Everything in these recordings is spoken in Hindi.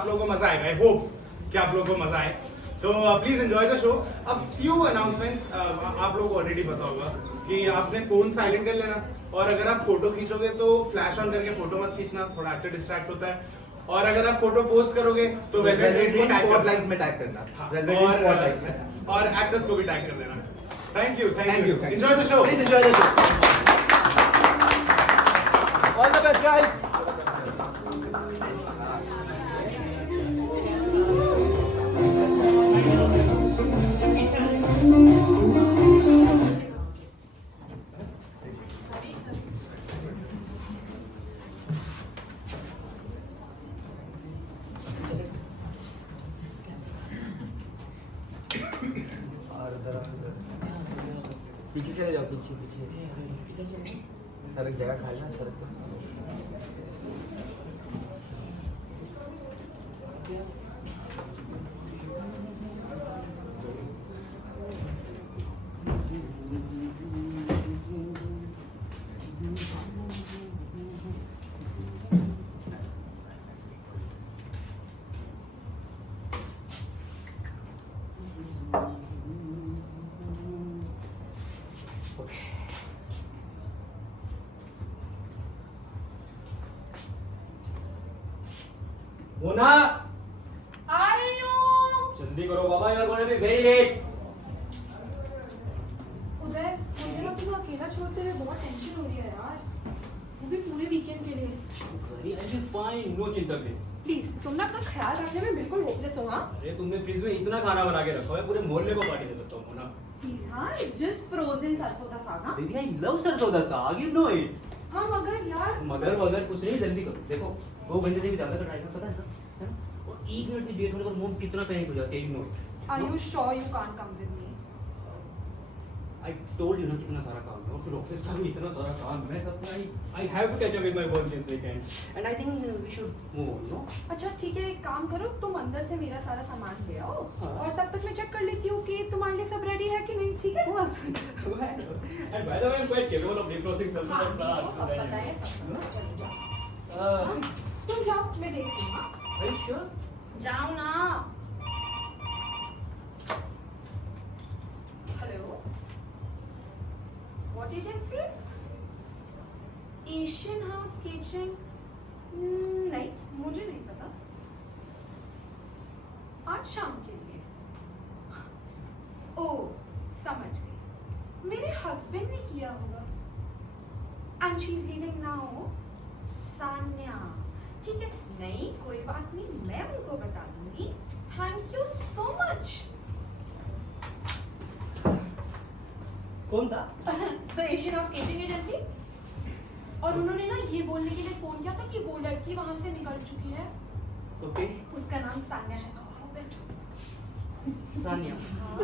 आप लोगों को मजा आएगा। आई होप कि आप लोगों को मजा आए। तो प्लीज एंजॉय द शो। अब फ्यू अनाउंसमेंट्स आप लोगों को ऑलरेडी पता होगा कि आपने फोन साइलेंट कर लेना, और अगर आप फोटो खींचोगे तो फ्लैश ऑन करके फोटो मत खींचना, थोड़ा एक्टर डिस्ट्रैक्ट होता है। और अगर आप फोटो पोस्ट करोगे तो वेलवेट स्पॉटलाइट में टैग करना, वेलवेट स्पॉटलाइट में, और एक्टर्स को भी टैग कर देना। Thank you enjoy the show. Please enjoy the show. All the best guys. पीछे चले जाओ, पीछे पीछे सड़क जगह खाली ना सड़क पे। मोना, आ रही हूँ। जल्दी करो बाबा, यार गोना बी वेरी लेट। उदय, मुझे ना तुम्हें अकेला छोड़ते हुए बहुत टेंशन हो रही है यार, वो भी पूरे वीकेंड के लिए। आई एम फाइन, नो चिंता प्लीज। प्लीज तुम ना अपना ख्याल रखने में बिल्कुल होपलेस हो। हाँ अरे तुमने फ्रिज में इतना खाना बना के रखा है, पूरे मोहल्ले को पार्टी दे सकता हूँ मोना। प्लीज। हाँ, इट्स जस्ट फ्रोजन सरसों का साग। हाँ बेबी आई लव सरसों दा साग, यू नो इट। हाँ मगर यार, मगर कुछ नहीं, जल्दी करो। देखो 2 घंटे से भी ज्यादा का ड्राइव पता है ना, है? और 1 मिनट की डेट होने पर मोम कितना पैनिक हो जाती है, you know. Are you sure you can't come with me? I told you ना कितना सारा काम है, और फिर ऑफिस का भी इतना सारा काम है सब। I have to catch up with my work this weekend, and I think we should move on, no. अच्छा ठीक है, एक काम करो, तुम अंदर से मेरा सारा सामान ले आओ, हाँ। और तब तक मैं चेक कर लेती हूँ कि तुम्हारे लिए सब रेडी है कि नहीं। ठीक है? And by the way, I'm quite capable of defrosting something हाँ, that's मेरे को सब पता है, सब पता है। चलो जाओ। तुम जाओ, मैं देखती हूँ। हाँ? Are you sure? जाओ ना। Hello, what agency? Asian house catering? नहीं, मुझे नहीं पता। आज शाम के लिए? ओह, समझ गई, मेरे हस्बैंड ने किया होगा। And she is living now. Sanya, ठीक है, नहीं कोई बात नहीं, मैं उनको बता दूंगी। Thank you so much. कौन था? The Asian house catering agency. और उन्होंने ना ये बोलने के लिए फोन किया था कि वो लड़की वहां से निकल चुकी है। Okay. उसका नाम सान्या है। आओ बैठो। सानिया। हाँ।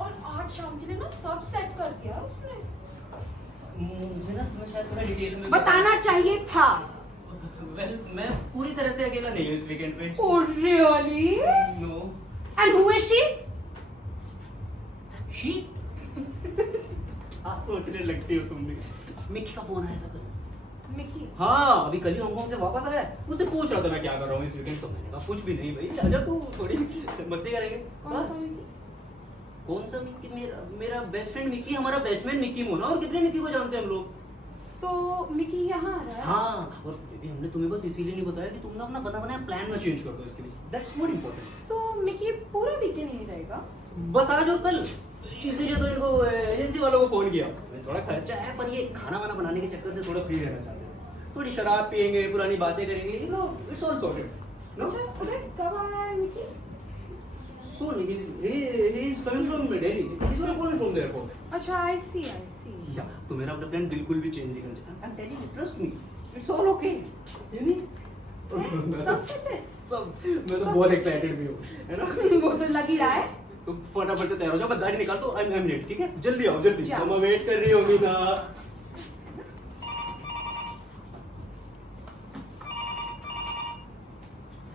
और आज शाम के लिए ना सब सेट कर दिया उसने। मुझे ना तुम्हें शायद थोड़ा डिटेल में बताना चाहिए था। वेल, मैं पूरी तरह से अकेला नहीं हूँ इस वीकेंड पे। Oh really? No. And who is she? She? हाँ, सोचने लगती हो तुम भी। मिकी का फोन आया था कल। मिकी। हाँ, अभी कल ही हांगकांग से वापस आया है। मुझसे पूछ रहा था मैं क्या कर रहा हूँ इस वीकेंड, तो मैंने कहा कुछ भी नहीं भाई, आजा तू थोड़ी मस्ती करेंगे। कौन सा मिकी? कौन सा मिकी? मेरा बेस्ट फ्रेंड मिकी, हमारा बेस्ट फ्रेंड मिकी मोना। और कितने मिकी को जानते हैं हम लोग। तो मिकी यहाँ आ रहा है? हाँ, और बेबी हमने तुम्हें बस इसीलिए नहीं बताया कि तुम ना अपना बना बनाया प्लान ना चेंज कर दो इसके बीच। That's more important. तो मिकी पूरा वीकेंड यहीं रहेगा? बस आज और कल, इसीलिए तो इनको एजेंसी वालों को फोन किया। थोड़ा खर्चा है, पर ये खाना वाना बनाने के चक्कर से थोड़ा फ्री रहना चाहते हैं। थोड़ी शराब पियेंगे, पुरानी बातें करेंगे, you know, it's all sorted. अच्छा, उदय कब आ रहा है Mickey? So he is coming from Delhi. He's gonna call me from the airport. अच्छा, I see. Yeah, तो मेरा अपना प्लान बिल्कुल भी चेंज नहीं करना चाहिए। I'm telling you, trust me. It's all okay. You need? सब सेट है? सब, मैं तो बहुत एक्साइटेड भी हूँ, है ना? वो तो लग ही रहा है। तो फटाफट से तैयार हो जाओ, मैं गाड़ी निकाल दो। I'm late, ठीक है? जल्दी आओ, जल्दी। जाओ। तो मैं वेट कर रही होंगी ना।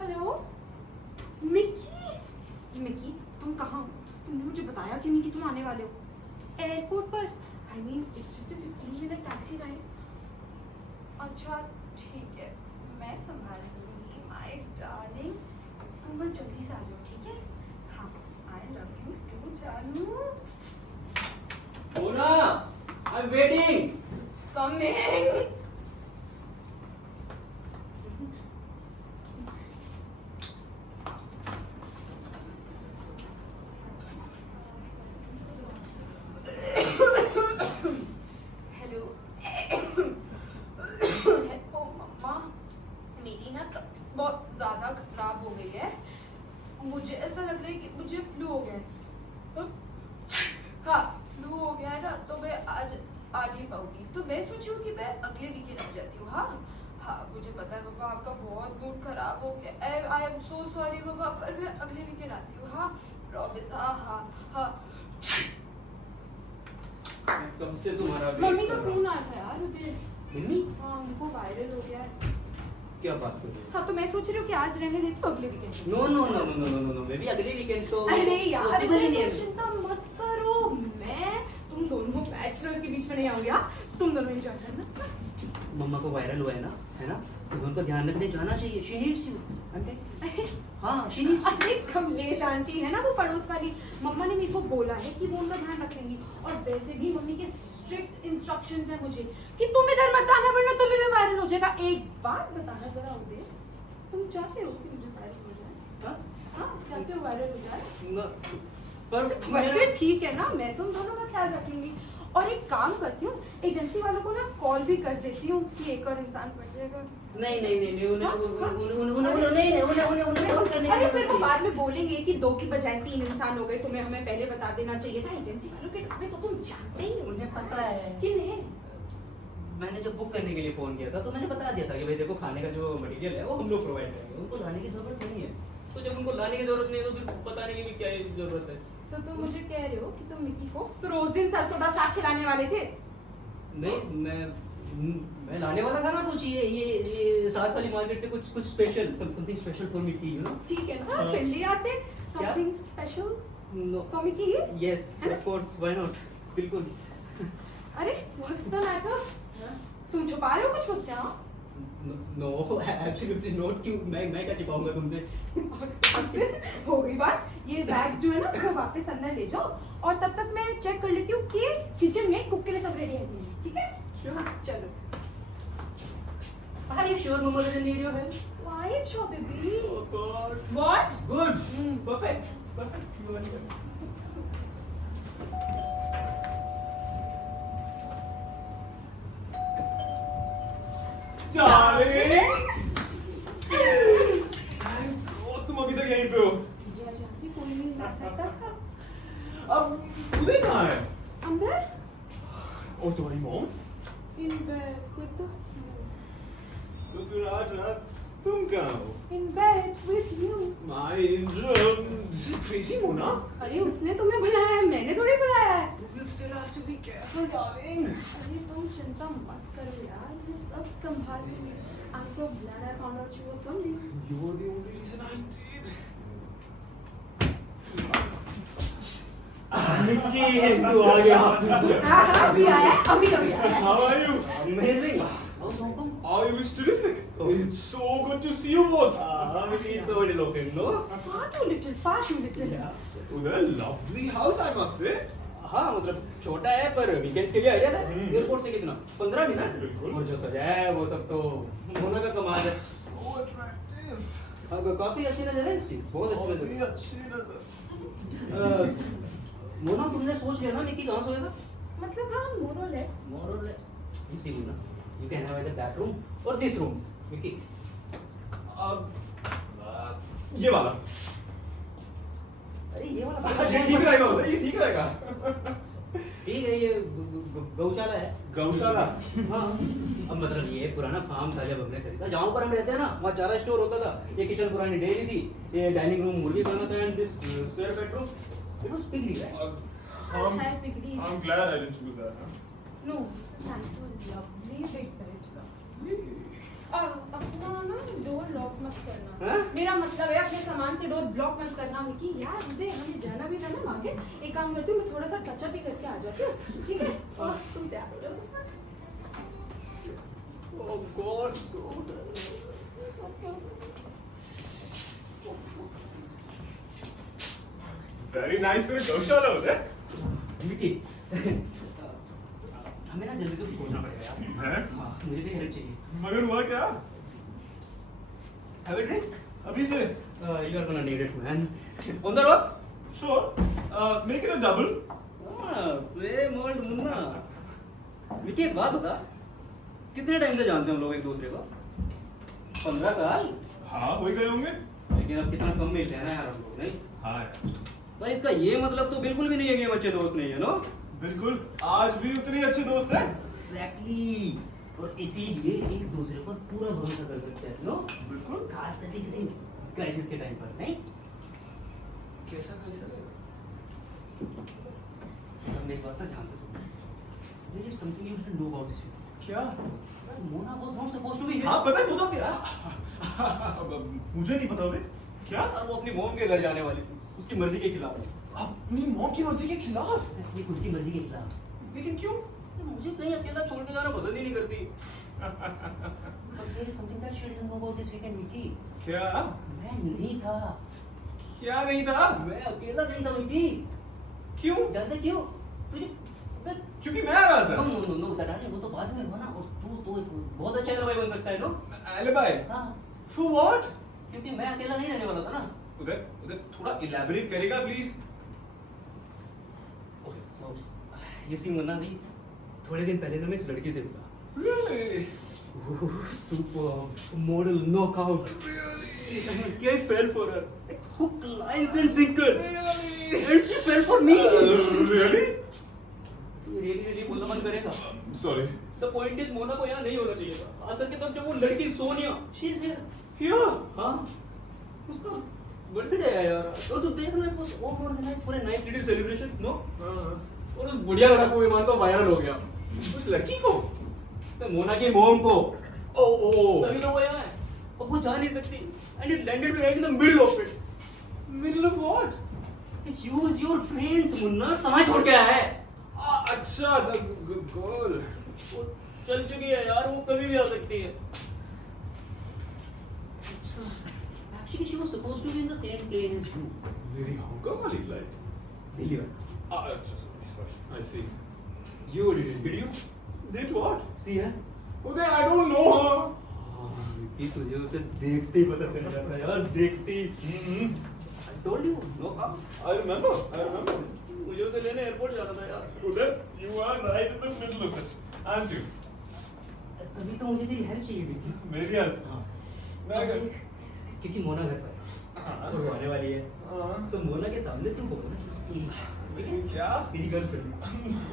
Hello, Mickey. मिकी, तुम कहाँ हो? तुमने मुझे बताया क्यों नहीं कि तुम आने वाले हो? एयरपोर्ट पर। I mean, it's just a 15-minute taxi ride. अच्छा ठीक है, मैं संभाल लूंगी। My डार्लिंग तुम बस जल्दी से आ जाओ, ठीक है? हाँ, आई लव यू टू जानू। Mona, I am waiting. Coming. Hello. ओ मम्मा, मेरी ना बहुत ज़्यादा खराब हो गई है। मुझे ऐसा लग रहा है कि मुझे फ्लू हो गया है। हाँ, फ्लू हो गया है ना, तो मैं आज आ नहीं पाऊंगी। तो मैं सोची हूँ कि मैं अगले वीकेंड आ जाती हूँ। हाँ हाँ, मुझे पता है पापा, आपका बहुत मूड खराब हो गया। आई एम सो सॉरी पापा, पर मैं अगले वीकेंड आती हूँ। हाँ प्रॉमिस। हाँ हाँ हाँ। कब से तुम्हारा वेट मम्मी कर का रहा हूँ। फोन आया था यार मुझे। मम्मी? हाँ, उनको वायरल हो गया है। क्या बात कर रही हो? हाँ, तो मैं सोच रही हूँ कि आज रहने देती हूँ, अगले weekend. No no no no no no no no, maybe अगले वीकेंड तो अरे यार, possible ही नहीं तुम है। चिंता मत करो। तुम दोनों बैचलर्स के बीच में नहीं आऊंगी। हाँ, तुम दोनों एंजॉय करना। मम्मा को वायरल हुआ है ना? तो उनका ध्यान रखने जाना चाहिए। She needs you aunty. अरे हाँ, शी नीड्स। अरे कमलेश आंटी है ना वो पड़ोस वाली, मम्मा ने मेरे को बोला है कि वो उनका ध्यान रखेंगी। और वैसे भी मम्मी के स्ट्रिक्ट इंस्ट्रक्शंस हैं मुझे कि तुम इधर मत आना वरना तुम्हें भी वायरल हो जाएगा। एक बात बताना जरा उदय, तुम चाहते हो कि मुझे वायरल हो जाए? हाँ? हाँ, चाहते हो वायरल हो जाए? पर बस फिर ठीक है ना, मैं तुम दोनों का ख्याल रखूंगी। और एक काम करती हूँ, एजेंसी वालों को ना कॉल भी कर देती हूँ कि एक और इंसान बढ़ जाएगा। नहीं नहीं नहीं नहीं, उन्हें हाँ, हाँ। उन्हें कॉल करने अरे की फिर वो जरूरत बाद में बोलेंगे कि 2 की बजाय 3 इंसान हो गए, तुम्हें हमें पहले बता देना चाहिए था। एजेंसी वालों के ड्रामे तो तुम जानते ही नहीं। हो। उन्हें पता है। किन्हें? मैंने जब बुक करने के लिए फोन किया था तो मैंने बता दिया था कि भाई देखो खाने का जो मटेरियल है वो हम लोग प्रोवाइड करेंगे, उनको लाने की जरूरत नहीं है। तो जब उनको लाने की जरूरत नहीं है तो फिर बताने की भी क्या जरूरत है? तो तुम मुझे कह रहे हो कि तुम मिकी को फ्रोजन सरसों का साग खिलाने वाले थे? नहीं, मैं लाने वाला था ना कुछ ये साथ वाली मार्केट से कुछ special, something special for Mickey, you know. ठीक है ना, फिर ले आते something special no. For Mickey. Yes of course, why not, बिल्कुल। अरे व्हाट्स द मैटर? तुम छुपा रहे हो कुछ मुझसे? हाँ, नो एब्सोल्युटली नॉट। क्यों मैं क्या छिपाऊंगा तुमसे? बस फिर हो गई बात। ये बैग्स जो है ना वो वापस अंदर ले जाओ, और तब तक मैं चेक कर लेती हूँ कि किचन में कुक के लिए सब रेडी है कि नहीं, ठीक है? हाँ, चलो। Are you sure Mama doesn't need your help? Quiet show, baby. Oh God. What? Good. Perfect. Perfect. You want it? Darling! तुम अभी तक यहीं पे हो? मुझे आज यहाँ से कोई नहीं ला सकता था। अब उदय कहाँ है? अंदर? और तुम्हारी mom? In bed with the flu. तो फिर आज रात तुम कहाँ हो? In bed with you. My angel, this is crazy, Mona. अरे उसने तुम्हें बुलाया है, मैंने थोड़ी बुलाया है। We'll still have to be careful, darling. अरे तुम चिंता मत करो यार, मैं सब संभाल लूंगी। I'm so glad I found out you were coming. You were the only reason I did. Nikki, तू आ गया। हाँ, अभी आया, अभी आया। How are you? Amazing. How's Hong Kong? Oh, it was terrific. It's so good to see you both. Obviously it's so little of him, no? Far too little, far too little. Uday, lovely house, I must say. हाँ मतलब छोटा है पर वीकेंड्स के लिए आइडिया ना। हम्म। एयरपोर्ट से कितना 15 मिनट। बिल्कुल। और जो सजाया है वो सब तो मोना का कमाल है। So attractive. अब काफी अच्छी नजर है इसकी, बहुत अच्छी बहुत ही नजर अच्छी नजर. है। मोना तुमने सोच लिया ना निक्की कहाँ सोएगा? मतलब हाँ, more or less. More or less. You see Mona, you can have either that room or this room. Nicky. ये वाला. अरे ये वाला ये ठीक रहेगा उदय, ये ठीक रहेगा. ठीक है, ये गौशाला है। गौशाला. हाँ, अब मतलब ये पुराना फार्म था जब हमने खरीदा, जहाँ पर हम रहते हैं ना वहाँ चारा स्टोर होता था, ये किचन पुरानी डेयरी थी, ये डाइनिंग रूम मुर्गी खाना था, and this square bedroom it was big, right? शायद बिगड़ी। I'm glad I didn't choose that. No, this is nice, so lovely big bed. अपना ना डोर लॉक मत करना। हाँ? मेरा मतलब है अपने सामान से डोर ब्लॉक मत करना मिकी। यार उदय, हमें जाना भी था ना मार्केट। एक काम करती हूँ, मैं थोड़ा सा टचअप भी करके आ जाती हूँ, ठीक है? और तुम तैयार हो जाओ। Oh God. वेरी नाइस मेरे गौशाला होता है मिकी हमें ना जल्दी से सोचना पड़ेगा यार हैं? हाँ मुझे भी हेल्प चाहिए मगर हुआ क्या हैव अ ड्रिंक अभी से you are gonna need it man on the rocks sure make it a double same old Munna Mickey एक बात बता कितने टाइम से जानते हैं हम लोग एक दूसरे को 15 साल हाँ हो ही गए होंगे लेकिन अब कितना कम मिलते हैं ना यार हम लोग नहीं हाँ यार पर इसका ये मतलब तो बिल्कुल भी नहीं है कि हम अच्छे दोस्त नहीं है नो बिल्कुल आज भी उतने अच्छे दोस्त हैं एग्जैक्टली और इसीलिए एक दूसरे पर पूरा भरोसा कर सकते हैं नो बिल्कुल खास करके किसी क्राइसिस के टाइम पर नहीं कैसा कैसा मेरी बात ना ध्यान से सुनो there is something you don't know about this क्या Mona was not supposed to be हाँ पता है तो क्या मुझे नहीं पता होते क्या और वो अपनी मॉम के घर जाने वाली थी उसकी मर्जी के खिलाफ अपनी मॉम की मर्जी के खिलाफ ये खुद की मर्जी के खिलाफ लेकिन क्यों मुझे कहीं अकेला छोड़ के जाना पसंद ही नहीं करती But there is something that she didn't know about this weekend, Vicky. क्या मैं नहीं था क्या नहीं था मैं अकेला नहीं था विकी क्यों जानते क्यों तुझे मैं क्योंकि मैं आ रहा नो था नो नो नो डार्लिंग वो तो बाद में हुआ ना और तू तो एक बहुत अच्छा एलिबाई बन सकता है नो एलिबाई हाँ फॉर व्हाट क्योंकि मैं अकेला नहीं रहने वाला था ना उधर उधर थोड़ा इलैबोरेट करेगा प्लीज ओके सो ये सी मुन्ना भी थोड़े दिन पहले ना मैं इस लड़की से मिला really super model knockout I fell for her like hook lines and sinkers and she fell for me really really बोलना बंद करेगा sorry The point is Mona को यहाँ नहीं होना चाहिए था आसर के तब जब वो लड़की Sonia she is here here हाँ उसका बर्थडे है यार तो तू देख रहा है वो और नाइस पूरे नाइस लिटिल सेलिब्रेशन नो और उस बुढ़िया लड़का विमान को वायरल हो गया उस लड़की को तो मोना की मॉम को ओ ओ तभी तो वो यहाँ है अब वो जा नहीं सकती and it landed me right in the middle of it middle of what use your brains Munna कहाँ छोड़ के आया है अच्छा द गर्ल वो चल चुकी है यार वो कभी भी आ सकती है Actually, she was supposed to be in the same plane as you. मेरी हांगकांग वाली फ्लाइट Delhi में. अच्छा sorry I see You did you? Did what See her? Uday I don't know her कि तुझे उसे देखते ही पता चल जाता है यार देखते ही. I told you, no how? I remember मुझे उसे लेने एयरपोर्ट जाना था यार. Uday you are right in the middle of it aren't you तभी तो मुझे तेरी हेल्प चाहिए थी. मेरी हेल्प हाँ. मैं अब देख, क्योंकि मोना घर पर है. हाँ. तो वो आने वाली है. हाँ. तो मोना के सामने तू बोल तेरी क्या तेरी गर्लफ्रेंड.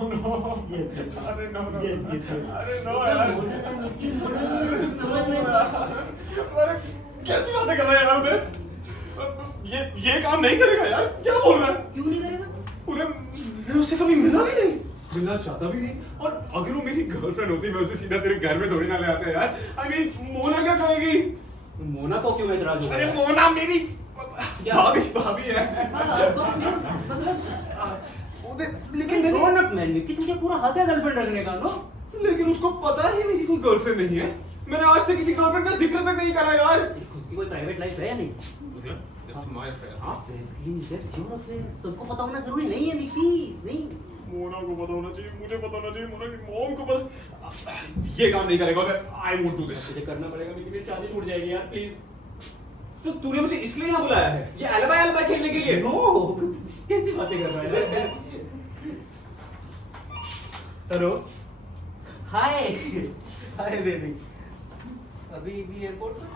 No Yes, yes. अरे no no Yes, yes, yes. अरे नो यार समझ में अरे कैसी बातें कर रहा है यार उदय ये काम नहीं करेगा यार क्या बोल रहा है क्यों नहीं करेगा? उदय मैं उससे कभी मिला भी नहीं मिलना चाहता भी नहीं और अगर वो मेरी गर्लफ्रेंड होती मैं उसे सीधा तेरे घर में थोड़ी ना ले आता यार आई मीन मोना क्या कहेगी मोना को क्यों ऐतराज होगा? अरे मोना मेरी क्या? भाभी है उदय लेकिन मेरी grown up man कि तुझे पूरा हक है गर्लफ्रेंड रखने का नो. लेकिन उसको पता ही मेरी कोई गर्लफ्रेंड नहीं है मैंने आज तक किसी गर्लफ्रेंड का जिक्र तक नहीं करा यार तेरी खुद की कोई प्राइवेट लाइफ है या नहीं? That's my affair, हाँ? Exactly, that's your affair. सबको पता होना जरूरी नहीं है मिकी. नहीं. मोना को पता होना चाहिए मुझे पता होना चाहिए मोना की मॉम को पता ये काम नहीं करेगा आई वोंट डू दिस तुझे करना पड़ेगा मिकी मेरी शादी छूट जाएगी यार प्लीज. तो तूने मुझे इसलिए यहाँ बुलाया है ये एलिबाई खेलने के लिए नो कैसी बातें कर रहा है? हेलो. हाय. Hi baby. अभी भी एयरपोर्ट पे?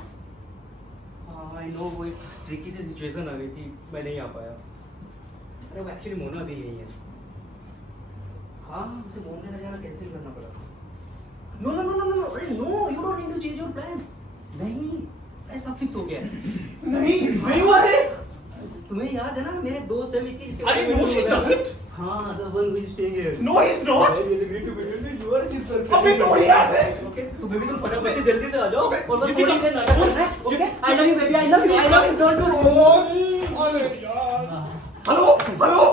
हाँ आई नो वो एक ट्रिकी सी सिचुएशन आ गई थी मैं नहीं आ पाया. अरे वो एक्चुअली मोना भी यही है. हाँ उसे मोम के घर जाना कैंसिल करना पड़ा. No no no no no अरे no you don't need to change your plans. नहीं ऐसा फिक्स हो गया है. नहीं हुआ है तुम्हें याद है ना मेरे दोस्त है मिकी इसके I know she doesn't. हाँ the one who is staying here. No, he's not. He has agreed to between me. You are his girlfriend. अबे no, he hasn't. Okay, तो बेबी तुम फटाफट से जल्दी से आ जाओ Okay, और बस जितनी थोड़ी तो- देर नाटक करना है. Okay, I love you baby, I love you, don't do it. अरे यार hello hello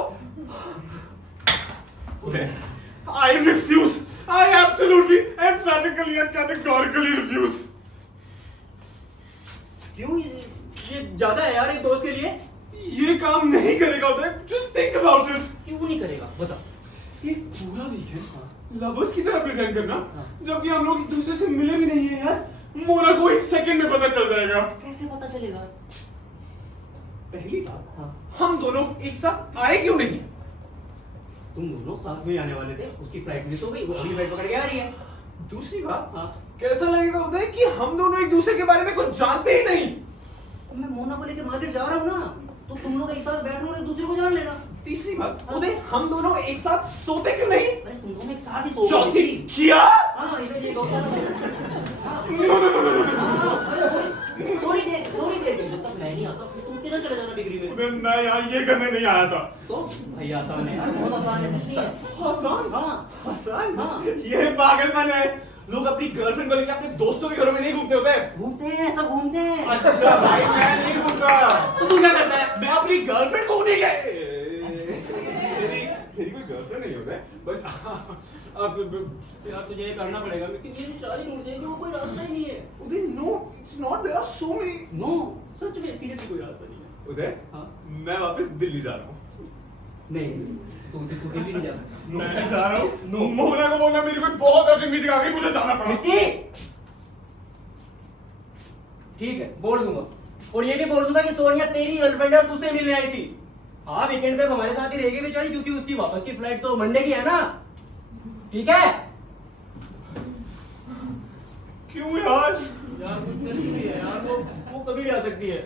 I refuse I absolutely emphatically and categorically refuse क्यों ये ज्यादा है यार एक दोस्त के लिए. ये काम नहीं करेगा उदय, just think about it. क्यों नहीं करेगा बता। ये पूरा वीकेंड लवर्स की तरह प्रिटेंड करना, जबकि हम लोग एक दूसरे से मिले भी नहीं है यार। मोना को 1 सेकंड में पता चल जाएगा। कैसे पता चलेगा? पहली बात, हाँ, हम दोनों एक साथ आए क्यों नहीं? तुम दोनों साथ में आने वाले थे, उसकी फ्लाइट मिस हो गई, वो अगली फ्लाइट पकड़ के आ रही है। दूसरी बात, हाँ, कैसा लगेगा उदय कि हम दोनों एक दूसरे के बारे में कुछ जानते ही नहीं। मैं मोना को लेके मार्केट जा रहा हूँ ना, तो तुम लोग एक साथ बैठ लो और एक दूसरे को जान लेना। तीसरी बात, उदय हम दोनों एक साथ सोते क्यों नहीं? अरे तुम दोनों एक साथ ही सो चौथी, गए। किया? हाँ, इधर ये गौशाला में। No no no no no. हाँ, थोड़ी देर के, जब तक मैं नहीं आता फिर तुम किधर चले जाना डिग्री में। उदय मैं यहाँ ये करने नहीं आया था। तो भाई आसान है यार, बहुत आसान है, कुछ नहीं है। आसान? हाँ, आसान? हाँ। ये पागलपन है। लोग अपनी गर्लफ्रेंड को लेकर अपने दोस्तों के घरों में नहीं घूमते होते। घूमते हैं, सब घूमते हैं। अच्छा भाई, मैं नहीं घूमता। तो तू क्या करता है? मैं अपनी गर्लफ्रेंड को नहीं गए। मेरी कोई गर्लफ्रेंड नहीं होता है, बट अब यार तुझे ये करना पड़ेगा, लेकिन मेरी शादी टूट जाएगी, वो कोई रास्ता ही नहीं है। Uday no, it's not, there are so many. No, सच में सीरियसली कोई रास्ता नहीं है। उदय, हाँ, मैं वापस दिल्ली जा रहा हूँ। नहीं, तू दिल्ली नहीं जा सकता। मैं नहीं जा रहा हूँ। मोहना को बोलना मेरी कोई बहुत अर्जेंट मीटिंग आ गई, मुझे जाना पड़ा। ठीक है, बोल दूंगा, और ये भी बोल दूंगा कि सोनिया तेरी गर्लफ्रेंड है और तुझसे मिलने आई थी। हाँ, वीकेंड पे हमारे साथ ही रहेगी बेचारी, क्योंकि उसकी वापस की फ्लाइट तो मंडे की है ना। ठीक है क्यों यार? यार वो कभी भी आ सकती है।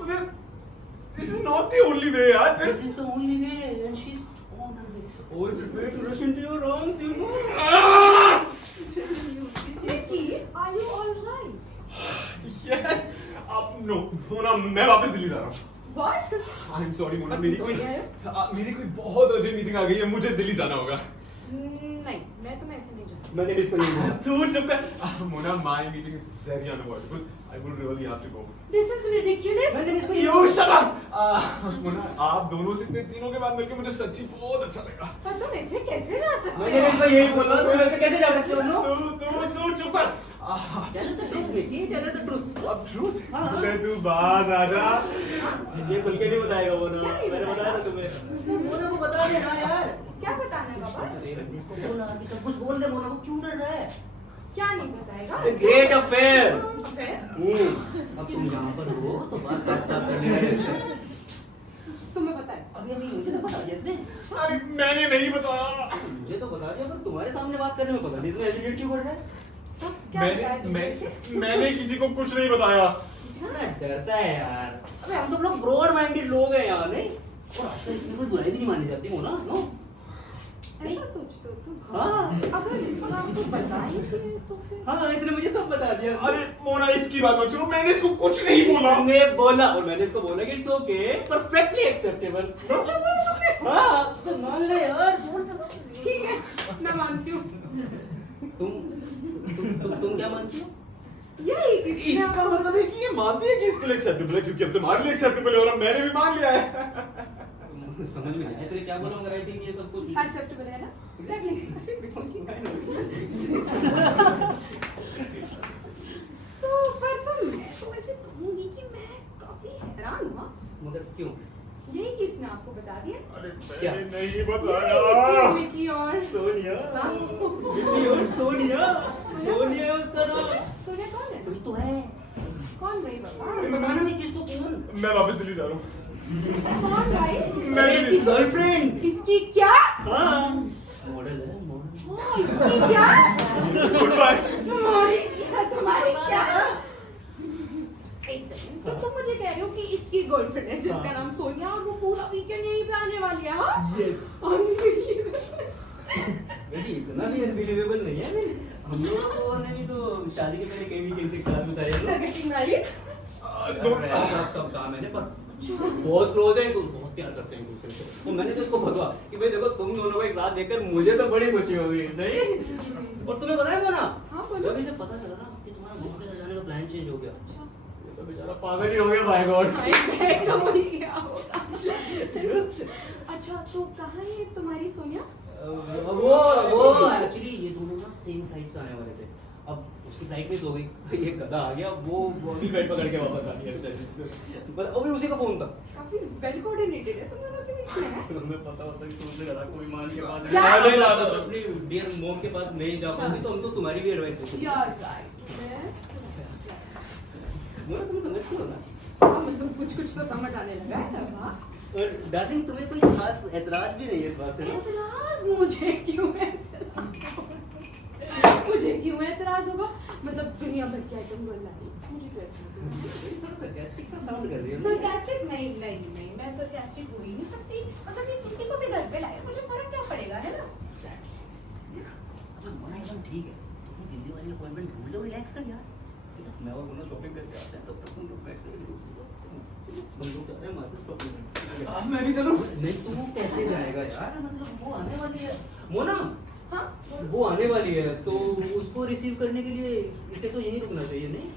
उदय, this is not the only way यार। This is the only way, and she's on her way. All prepared to rush into your arms, you know. Vicky, are you all right? Yes, अब no, मोना मैं वापस दिल्ली जा रहा हूँ। What? I'm sorry मोना, अब मेरी तुम कोई हो गया मेरी कोई बहुत अर्जेंट मीटिंग आ गई है, मुझे दिल्ली जाना होगा। नहीं, मैं तुम्हें ऐसे नहीं जानती। मैंने भी इसको नहीं बोला। तू चुप कर। Mona, my meeting is very unavoidable. I will really have to go. This is ridiculous. मैंने भी इसको You shut up. मोना, आप दोनों से इतने दिनों के बाद मिलके मुझे सच्ची बहुत अच्छा लगा। पर तुम ऐसे कैसे जा सकते मैंने भी इसको यही बोला, तुम ऐसे कैसे जा सकते हो लोग? तू चुप कर। Tell her the truth, Vicky, tell her the truth. अब truth? हाँ। उदय, तू बाज आजा। ये खुल के नहीं बताएगा वो ना। क्या नहीं मैंने बताया था तुम्हें। मोना को बता देना यार। क्या बताना है बाबा? इसको बोला कि सब कुछ बोल दे, मोना को क्यों डर रहा है? क्या नहीं बताएगा? Great affair. Affair? अब तुम यहाँ पर हो तो बात साफ साफ करने लगे। तुम्हें पता है? अभी मुझे सब बता दिया इसने। अरे मैंने नहीं बताया। मुझे तो बता दिया, पर तुम्हारे सामने बात करने में पता नहीं इतना एटीट्यूड क्यों कर रहा है? क्या बताया तुमने इसे? मैंने किसी को कुछ नहीं बताया। इतना डरता है यार। अबे हम सब लोग ब्रॉड माइंडेड लोग हैं यार, नहीं? और आजकल इसमें कोई बुराई भी नहीं मानी जाती, मोना, नो? ऐसा सोचते हो तुम? हाँ। अगर इसने आपको बता ही दिया तो फिर हाँ, इसने मुझे सब बता दिया। अरे मोना, इसकी बात मत सुनो, मैंने इसको कुछ नहीं बोला। मैंने बोला, और मैंने इसको बोला कि इट्स ओके, परफेक्टली एक्सेप्टेबल। ऐसा बोला तुमने? हाँ, तो मान ले यार, बोल दो। ठीक है, मैं मानती हूँ। तुम क्या मानती हो? यही किसी ने इसका आपको- मतलब है कि ये मानती है कि इसके लिए एक्सेप्टेबल है, क्योंकि अब तुम्हारे लिए एक्सेप्टेबल है और अब मैंने भी मान लिया है। समझ में नहीं, इसलिए क्या बोला अगर आई थिंक ये सब कुछ Acceptable है ना? तो पर तो मैं तो ऐसे कहूंगी कि मैं काफी हैरान हुआ। मगर क्यों? यही किसने आपको बता दिया? अरे क्या? मैंने नहीं यही बताया। विकी और सोनिया। हाँ? विकी और सोनिया। सोनिया उसका नाम। सोनिया कौन है? वही तो है। कौन भाई बाबा? बताना नहीं किसको कौन? मैं वापस दिल्ली जा रहा हूँ। कौन भाई? मैं इसकी गर्लफ्रेंड। इसकी क्या? हाँ। मॉडल है, मॉडल। हाँ, इसकी क्या? Good bye. तुम्हारी क्या? एक सेकंड, तो तुम मुझे कह रहे हो कि इसकी गर्लफ्रेंड है जिसका नाम सोनिया और वो पूरा वीकेंड यहीं पे आने वाली है, हाँ? यस। वैसे इतना भी अनबिलीवेबल नहीं है। हम लोगों ने भी तो शादी के पहले कई वीकेंड से एक साथ बिताए हैं ना। Getting married? सब कहा मैंने, पर बहुत क्लोज है, तो बहुत प्यार करते हैं एक दूसरे से। तो मैंने तो इसको भगवा कि भाई देखो तुम दोनों को एक साथ देखकर मुझे तो बड़ी खुशी होगी, नहीं? और तुम्हें पता है ना, हाँ, बोलो। जब इसे पता चला ना कि तुम्हारा मम्मा के घर जाने का प्लान चेंज हो गया, अच्छा। ये तो बेचारा पागल ही हो गया, बाय गॉड। I bet वही क्या होगा। अच्छा, तो कहाँ है तुम्हारी सोनिया? वो एक्चुअली ये दोनों ना सेम फ्लाइट से आने वाले थे, अब उसकी फ्लाइट मिस हो गई, ये गधा आ गया, वो अभी फ्लाइट पकड़ के वापस आ गया। बस अभी उसी का फोन था। काफी वेल कोऑर्डिनेटेड है तुम दोनों के बीच में। तुम्हें पता होता कि तुमसे ज्यादा कोई मान के पास क्या? नहीं लाता, अपनी डियर मॉम के पास नहीं जा पाऊंगी तो हम तो तुम्हारी भी एडवाइस लेते। You are right. मोना तुम समझती हो ना? हाँ मतलब कुछ कुछ तो समझ आने लगा है ना। हाँ और डार्लिंग तुम्हें कोई खास ऐतराज भी नहीं है इस बात से ना? एतराज मुझे क्यों एतराज मुझे क्यों एतराज होगा? मतलब दुनिया भर की आइटम गर्ल लाई, मुझे क्यों एतराज होगा? थोड़ा sarcastic सा sound कर रही है। सरकास्टिक नहीं नहीं नहीं, मैं सरकास्टिक हो ही नहीं सकती। मतलब ये किसी को भी घर पे लाए, मुझे फर्क क्या पड़ेगा, है ना? Exactly. अब मोना एकदम ठीक है, तुम दिल्ली वाली अपॉइंटमेंट भूल जाओ, रिलैक्स कर यार। मैं और मोना शॉपिंग करके आते हैं, तब तक तुम लोग बैठ के बंदूक कर रहे हैं, मात्र शॉपिंग। मैं भी चलूं? नहीं तू कैसे जाएगा यार, मतलब वो आने वाली है मोना। हाँ वो आने वाली है तो उसको रिसीव करने के लिए इसे तो यहीं रुकना चाहिए नहीं?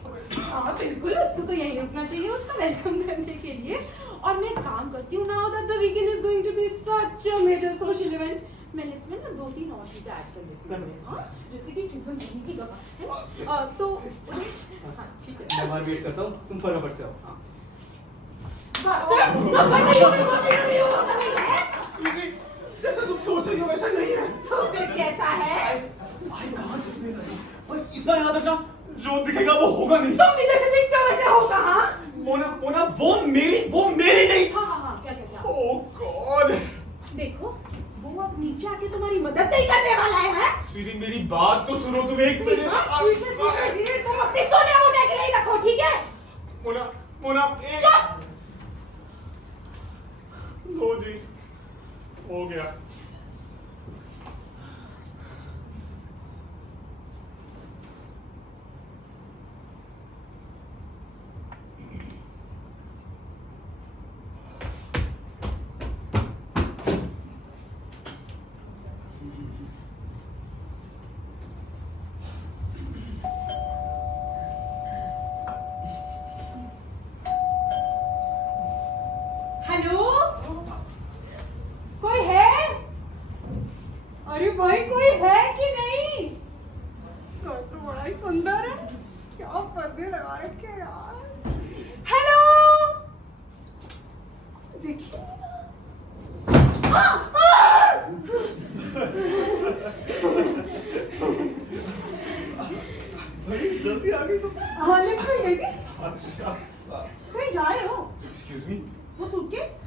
हाँ बिल्कुल, उसको तो यहीं रुकना चाहिए उसका वेलकम करने के लिए। और मैं काम करती हूँ now that the weekend is going to be such a major social event. मैं लिस्ट में ना 2-3 और चीजें ऐड कर लेती हूँ। हाँ जैसे कि ट्रिपल सीनी की गवाह है ना, तो हाँ ठीक है। मैं बाहर वेट करता हूँ, तुम फटाफट से आओ। Bastard! अब नहीं होगा है? स्वीटी, जैसा तुम सोच रही हो वैसा नहीं है। तो फिर कैसा है? आई कहाँ जिसमें नहीं, बस इतना याद रखना, जो दिखेगा वो होगा नहीं। तुम भी जैसे दिखते हो वैसे होगा। हाँ मोना मोना वो मेरी नहीं। हाँ हाँ हाँ, क्या क्या क्या? ओह गॉड। देखो वो अब नीचे आके तुम्हारी मदद नहीं करने वाला है। स्वीटी मेरी बात तो सुनो तुम एक प्लीज तुम अपने सोने वोने के लिए रखो, ठीक है? मोना मोना चुप! लो जी, हो गया। हेलो, कोई है? अरे भाई कोई है कि नहीं? घर तो बड़ा ही सुंदर है, क्या पर्दे लगा रखे हैं यार। हेलो, देखिए बड़ी जल्दी आ गई तुम। हाँ लिफ्ट में गई थी। अच्छा, कहीं जा रहे हो? Excuse me. वो सूटकेस?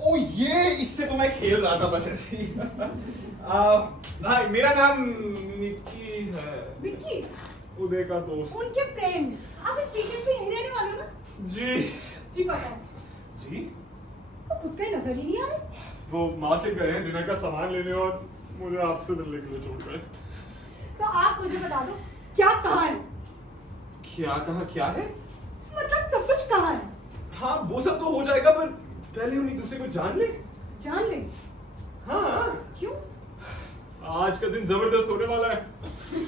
ओ ये इससे तो मैं खेल रहा था बस ऐसे ही। हाँ मेरा नाम मिक्की है, विक्की, उदय का दोस्त। उनके फ्रेंड। आप इस वीकेंड पे यहीं रहने वाले हो ना? जी जी पता है। जी, वो खुद का ही नजर ही नहीं आ रहा। वो मार्केट गए हैं डिनर का सामान लेने और मुझे आपसे मिलने के लिए छोड़ गए। तो आप मुझे बता दो क्या कहाँ है? क्या कहा, क्या है? मतलब सब कुछ कहाँ है? हाँ वो सब तो हो जाएगा, पर पहले हम एक दूसरे को जान ले। जान ले। हाँ क्यों? आज का दिन जबरदस्त होने वाला है।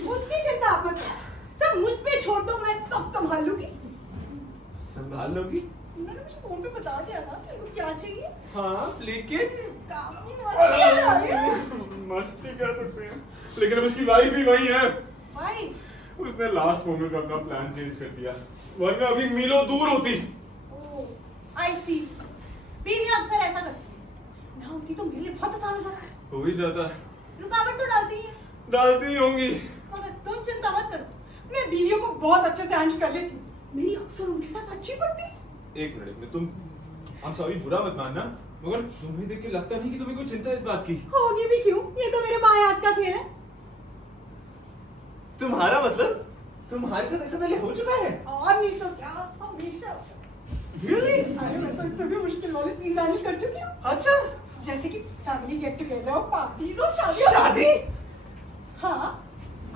उसकी चिंता आप मत करो, सब मुझ पे छोड़ दो, मैं सब संभाल लूंगी। संभाल लोगी? उन्होंने मुझे फोन पे बता दिया ना कि उनको क्या चाहिए। हाँ लेकिन काफी मस्ती आ रही है। मस्ती कर सकते हैं, लेकिन अब उसकी वाइफ भी वही है। भाई उसने लास्ट मोमेंट में अपना प्लान चेंज कर दिया, वरना अभी मीलों दूर होती। ओह आई सी, बीवियां अक्सर ऐसा करती हैं ना, होती तो मेरे लिए बहुत आसान हो जाता है। हो ही जाता है, रुकावट तो डालती है, डालती ही होंगी। मगर तुम चिंता मत करो, मैं बीवियों को बहुत अच्छे से हैंडल कर लेती हूँ। मेरी अक्सर उनके साथ अच्छी पड़ती। एक मिनट में तुम, I'm sorry बुरा मत मानना, मगर तुम्हें देख के लगता नहीं कि तुम्हें कोई चिंता है इस बात की। होगी भी क्यों, ये तो मेरे बाएं हाथ का खेल है। तुम्हारा मतलब तुम्हारे साथ ऐसा पहले हो चुका है? और नहीं तो क्या, हमेशा। Really? अरे मैं तो इससे भी मुश्किल वाले सीन हैंडल कर चुकी हूँ, अच्छा, जैसे कि फैमिली गेट टुगेदर और पार्टीज और शादी। शादी? हाँ,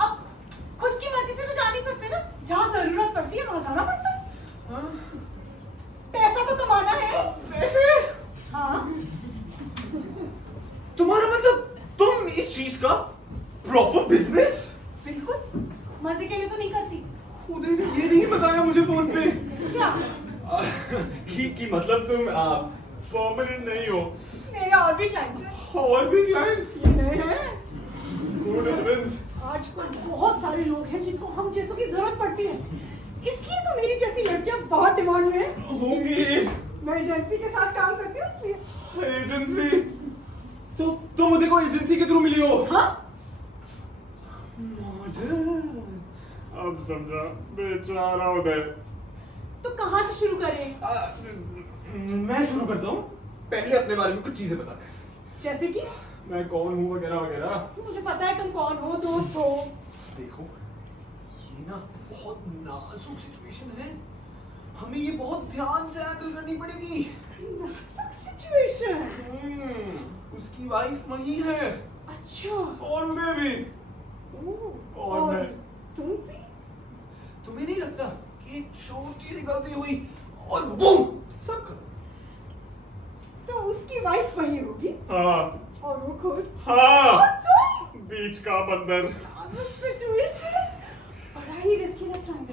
अब खुद की मर्जी से तो जा नहीं सकते ना, जहाँ जरूरत पड़ती है वहाँ जाना पड़ता है। हाँ, पैसा तो कमाना है। पैसे? हाँ, तुम्हारा मतलब तुम इस चीज का प्रॉपर बिजनेस? बिल्कुल, मजे के लिए तो नहीं करती। उदय ने ये नहीं बताया मुझे फोन पे क्या? कि मतलब तुम परमानेंट नहीं हो। मेरे और भी क्लाइंट्स हैं। और भी क्लाइंट्स? ये नए हैं, Good heavens! आजकल बहुत सारे लोग हैं जिनको हम जैसों की जरूरत पड़ती है, इसलिए तो मेरी जैसी लड़कियां बहुत डिमांड में हैं। होंगी। मैं एजेंसी के साथ काम करती हूँ इसलिए। एजेंसी? तो तुम मुझे को एजेंसी के थ्रू मिली हो? हाँ? अब समझा, बेचारा उदय। तो कहाँ से शुरू करें? मैं शुरू करता हूँ। पहले अपने बारे में कुछ चीजें बता कर। जैसे कि? मैं कौन हूँ वगैरह वगैरह। मुझे पता है तुम कौन हो, दोस्त हो। देखो, ये ना बहुत नाजुक सिचुएशन है, हमें ये बहुत ध्यान से हैंडल करनी पड़ेगी। नाजुक सिचुएशन? उसकी वाइफ वही है। अच्छा। और उदय भी। और मैं। तुम भी? तुम्हें नहीं लगता कि एक छोटी सी गलती हुई और बूम सब खत्म? तो उसकी वाइफ वही होगी हाँ। और वो खुद? हाँ। और तुम? बीच का बंदर। नाजुक सिचुएशन, बड़ा ही रिस्की लगता है।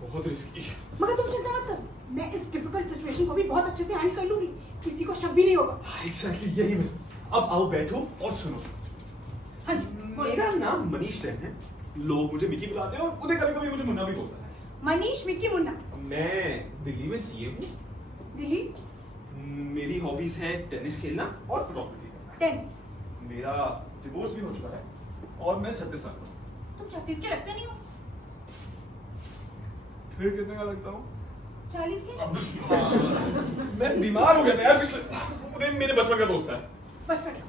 बहुत रिस्की। मगर तुम चिंता मत कर, मैं इस डिफिकल्ट सिचुएशन को भी बहुत अच्छे से हैंडल कर लूंगी, किसी को शक भी नहीं होगा। एग्जैक्टली यही मैं। अब आओ बैठो और सुनो। हाँ जी। मेरा नाम मनीष जैन है, लोग मुझे मिकी बुलाते हैं और उदय कभी कभी मुझे मुन्ना भी बोलता है। मनीष मिक्की मुन्ना। मैं दिल्ली में सीए हूँ। दिल्ली? मेरी हॉबीज है टेनिस खेलना और फोटोग्राफी करना। टेनिस? मेरा डिवोर्स भी हो चुका है और मैं 36 साल का हूँ। तुम 36 के लगते नहीं हो। फिर कितने का लगता हूँ? 40 के? मैं बीमार हो गया था यार पिछले। उदय मेरे बचपन का दोस्त है। बचपन का?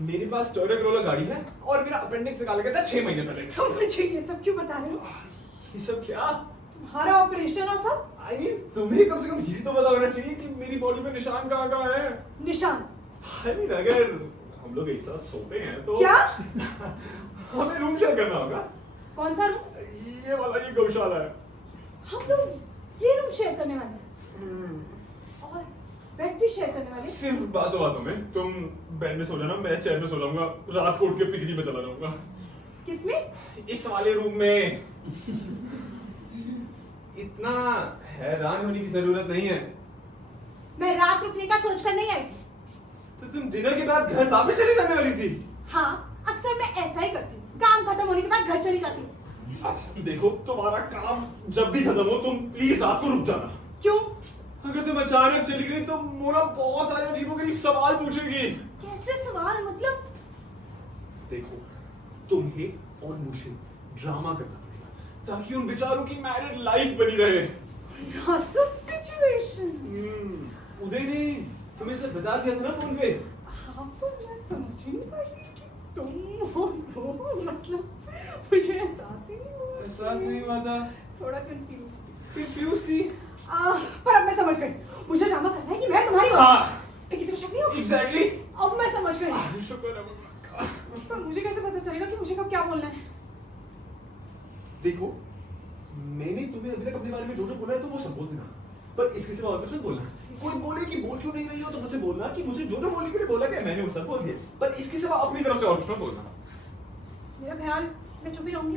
मेरे पास टोयोटा करोला गाड़ी है और मेरा अपेंडिक्स निकाला गया था 6 महीने पहले। तुम मुझे ये सब क्यों बता रहे हो? ये सब क्या? तुम्हारा ऑपरेशन और सब? I mean, तुम्हें कम से कम ये तो पता होना चाहिए कि मेरी बॉडी पे निशान कहाँ कहाँ है। निशान? I mean, अगर हम लोग एक साथ सोते हैं तो क्या? हमें रूम शेयर करना होगा। कौन सा रूम? ये वाला, ये गौशाला है। हम लोग ये रूम शेयर करने वाले हैं और बेड भी शेयर करने वाले हैं। सिर्फ बातों बातों में तुम बेड में सो जाना, मैं चेयर में सो जाऊंगा, रात को उठ के पिकनिक में चला जाऊंगा। किसमें? इस वाले रूम में। इतना हैरान होने की जरूरत नहीं है। मैं रात रुकने का सोच कर नहीं आई थी। तो तुम डिनर के बाद घर वापस चली जाने वाली थी? हाँ, अक्सर मैं ऐसा ही करती हूँ, काम खत्म होने के बाद घर चली जाती हूँ। देखो, तुम्हारा काम जब भी खत्म हो तुम प्लीज रात को रुक जाना। क्यों? अगर तुम अचानक चली गई तो मोना बहुत सारे अजीबोगरीब सवाल पूछेगी। कैसे सवाल? मतलब? देखो, तुम्हें और मुझे ड्रामा करना पड़ेगा ताकि उन बेचारों की मैरिड लाइफ बनी रहे। नाजुक सिचुएशन। उदय ने तुम्हें सब बता दिया था ना फोन पे? हाँ, पर मैं समझ ही नहीं पाई कि तुम और वो, मतलब मुझे एहसास ही नहीं हुआ। एहसास नहीं हुआ था? थोड़ा कंफ्यूज थी। पर अब मैं समझ गई, मुझे ड्रामा करना है कि मैं तुम्हारी हूँ। हाँ। किसी को शक नहीं होगा? Exactly. अब मैं समझ गई। शुक्र है। पर मुझे कैसे पता चलेगा कि मुझे कब क्या बोलना है? देखो, मैंने तुम्हें अभी तक अपने बारे में जो जो बोला है तो वो सब बोल देना, पर इसके सिवा और कुछ मत बोलना। कोई बोले कि बोल क्यों नहीं रही हो तो मुझसे बोलना कि मुझे जो जो बोलने के लिए बोला गया मैंने वो सब बोल दिया, पर इसके सिवा अपनी तरफ से और कुछ मत बोलना। मेरा ख्याल मैं चुप ही रहूंगी।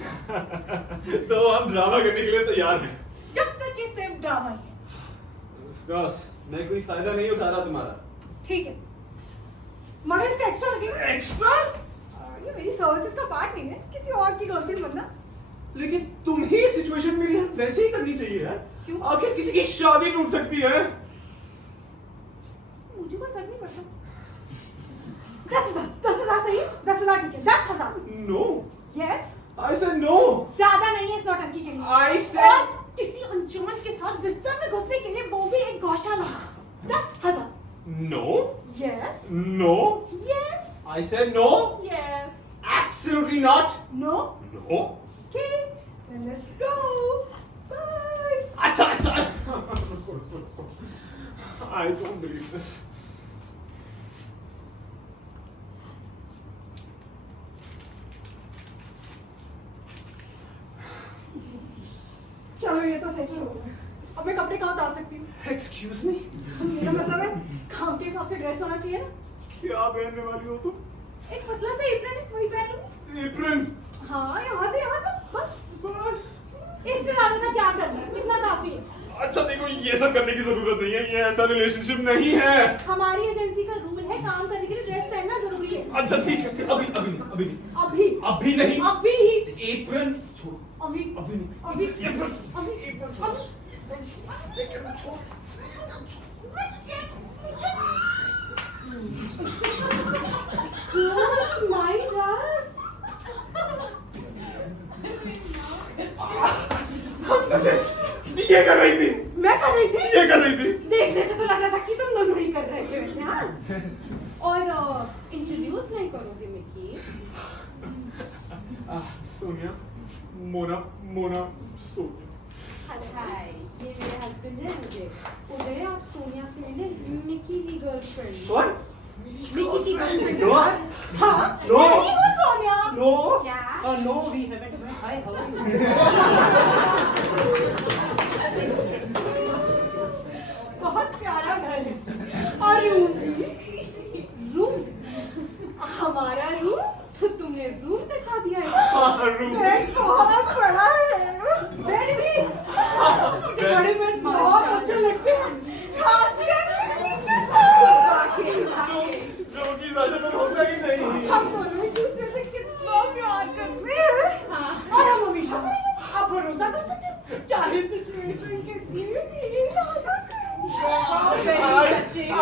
तो हम ड्रामा करने के लिए तैयार हैं। जब तक ये सिर्फ ड्रामा ही है। Of course, मैं कोई फायदा नहीं उठा रहा तुम्हारा। ठीक है, मगर इसका एक्स्ट्रा लगेगा। एक्स्ट्रा? ये मेरी सर्विसेज का पार्ट नहीं है, किसी और की गर्लफ्रेंड बनना। लेकिन तुम ही सिचुएशन मेरी हेल्प वैसे ही करनी चाहिए यार। क्यों? आखिर किसी की शादी टूट सकती है। मुझे कोई फर्क नहीं पड़ता। 10,000, 10,000 सही है? 10,000 ठीक है, 10,000। No. Yes? I said no. ज्यादा नहीं है इस नौटंकी के लिए। I said. और किसी अनजान के साथ बिस्तर में घुसने के लिए वो भी एक गौशाला। 10,000। No. Yes? No. Yes? I said no. Yes? Absolutely not. No? No. Okay, then let's go. Bye. अच्छा अच्छा। I don't believe this. चलो ये तो सेटल हो गया। अब मैं कपड़े कहाँ उतार सकती हूँ? Excuse me. मेरा मतलब है काम के हिसाब से ड्रेस होना चाहिए ना। क्या पहनने वाली हो तुम? एक पतला सा एप्रन है, वही पहन लूँगी। Apron. हाँ, यहाँ से यहाँ तक बस। बस। इससे ज्यादा का क्या करना है? इतना काफी है। अच्छा देखो, ये सब करने की जरूरत नहीं है, ये ऐसा रिलेशनशिप नहीं है। हमारी एजेंसी का रूल है काम करने के लिए ड्रेस पहनना जरूरी है। अच्छा ठीक है, अभी अभी नहीं, अभी नहीं, अभी अभी नहीं, अभी ही एप्रन छोड़, अभी अभी नहीं, अभी एप्रन, अभी एप्रन छोड़। Don't mind us. हम तो सिर्फ ये कर रही थी, मैं कर रही थी। ये कर रही थी। देखने से तो लग रहा था कि तुम दोनों ही कर रहे थे वैसे। हाँ और इंट्रोड्यूस नहीं करोगे मिकी? सोनिया, मोना, मोना, सोनिया। हाय, ये मेरे हस्बैंड है उदय। उदय, आप सोनिया से मिले, निकी की गर्लफ्रेंड। कौन? निकी की गर्लफ्रेंड। No. हाँ, No. नहीं हूँ सोनिया। No. क्या? No, we haven't met. Hi, how are you? बहुत प्यारा घर है और रूम रूम हमारा रूम तो तुमने रूम दिखा दिया हाँ, है। रूम। बेड बहुत बड़ा है, बेड भी मुझे बड़े बेड बहुत अच्छे लगते हैं, खासकर वाकई वाकई जो कि ज्यादा पर होता ही नहीं। हम दोनों एक दूसरे से कितना प्यार करते हैं और हम हमेशा करेंगे। आप भरोसा कर सकते हो, चाहे सिचुएशन कितनी भी नाजुक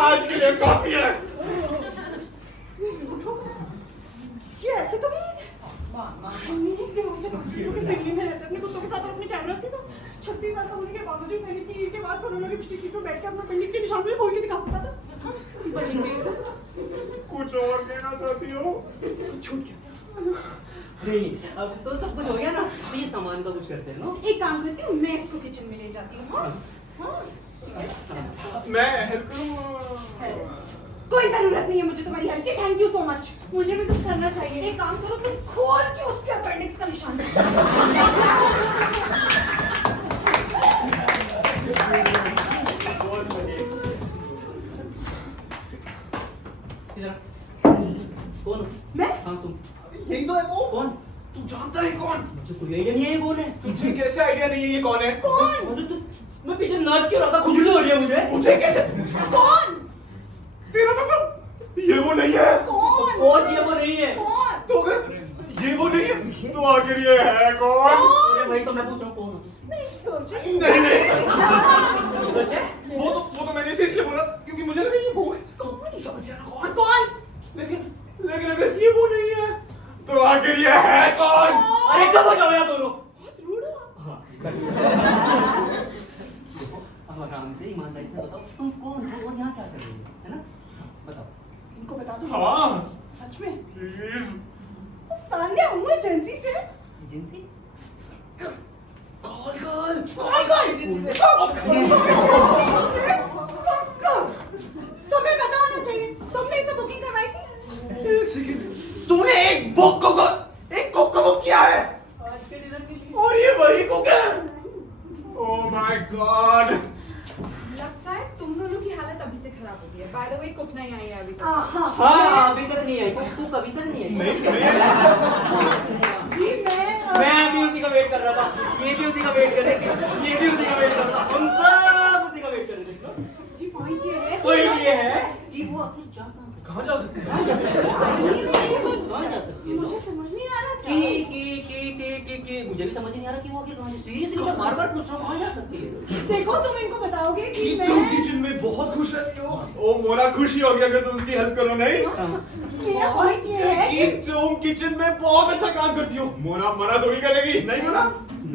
आज के लिए काफी है। ये ऐसे कभी नहीं हमने एक डिवोर्स से क्योंकि दिल्ली में रहते अपने कुत्तों के साथ और अपने कैमरास के साथ 36 साल का होने के बावजूद मैंने इसकी के बाद कोरोना की पिछली सीट पर बैठ के अपना पेंडिंग के निशान भी खोल के दिखाता था। बड़ी देर से कुछ और कहना चाहती हो? छूट गया। नहीं, अब तो सब कुछ हो गया ना, तो ये सामान का कुछ करते हैं ना। एक काम करती हूँ, मैं इसको किचन में ले जाती हूँ। हाँ हाँ ठीक है। मैं हेल्प करूँ? कोई जरूरत नहीं है मुझे तुम्हारी हेल्प की, थैंक यू सो मच। मुझे भी कुछ करना चाहिए। एक काम करो, तुम खोल के उसके अपेंडिक्स का निशान दो। इधर। कौन? मैं? हाँ तुम। यही तो है वो। कौन? तू जानता है कौन? मुझे कोई आइडिया नहीं है ये कौन है। तुझे कैसे आइडिया नहीं है ये कौन है? मुझे तो मैं पीछे नाच क्यों रहा था, खुजली हो रही है मुझे। मुझे कैसे? कौन? तेरा मतलब ये वो नहीं है? कौन? कौन ये वो नहीं है? कौन? तो अगर ये वो नहीं है तो आखिर ये है कौन? अरे भाई तो मैं पूछ रहा हूँ कौन है? नहीं नहीं, सच है? वो तो मैंने इसे इसलिए बोला क्योंकि मुझे लगा ये वो है। कौन? तू समझ गया ना कौन? कौन? लेकिन अगर ये वो नहीं है तो आखिर ये है कौन? अरे कब हो जाओ यार दोनों। बहुत रूड हो। हाँ। अब आराम से ईमानदारी से बताओ तुम कौन हो और यहाँ क्या कर रही हो, है ना? बताओ। इनको बता दो। हाँ सच में? प्लीज। सान्या हूँ एजेंसी से। एजेंसी? कॉल कॉल तुम्हें बताना चाहिए, तुमने तो बुकिंग करवाई थी। एक सेकंड, तूने एक बुक को बुक किया है आज के डिनर के लिए। और ये वही कुक है? ओह माय गॉड। लगता है तुम दोनों की हालत अभी से खराब हो गई है। बाय द वे कुक नहीं आई है अभी तक। हाँ अभी तक नहीं आई। तू कभी तक नहीं आई। जी मैं भी उसी का वेट कर रहा था, ये भी उसी का वेट कर रहे थे, ये भी उसी का वेट कर रहा था, हम सब उसी का वेट कर रहे थे। जी पॉइंट ये है तो ये है कि वो आखिर जा कहाँ कहाँ जा सकते हैं? कहाँ जा सकती है? मुझे समझ नहीं आ रहा कि मुझे भी समझ नहीं आ रहा कि वो आखिर कहाँ सीरियसली मैं बार-बार पूछ रहा हूँ कहाँ जा सकती है। देखो तुम इनको बताओगे कि कि मैं तुम किचन में बहुत खुश रहती हो। ओ मोना, खुशी होगी अगर तुम उसकी हेल्प करो। नहीं मेरा पॉइंट ये है कि तुम किचन में बहुत अच्छा काम करती हो। मोना मना थोड़ी करेगी। नहीं मोना?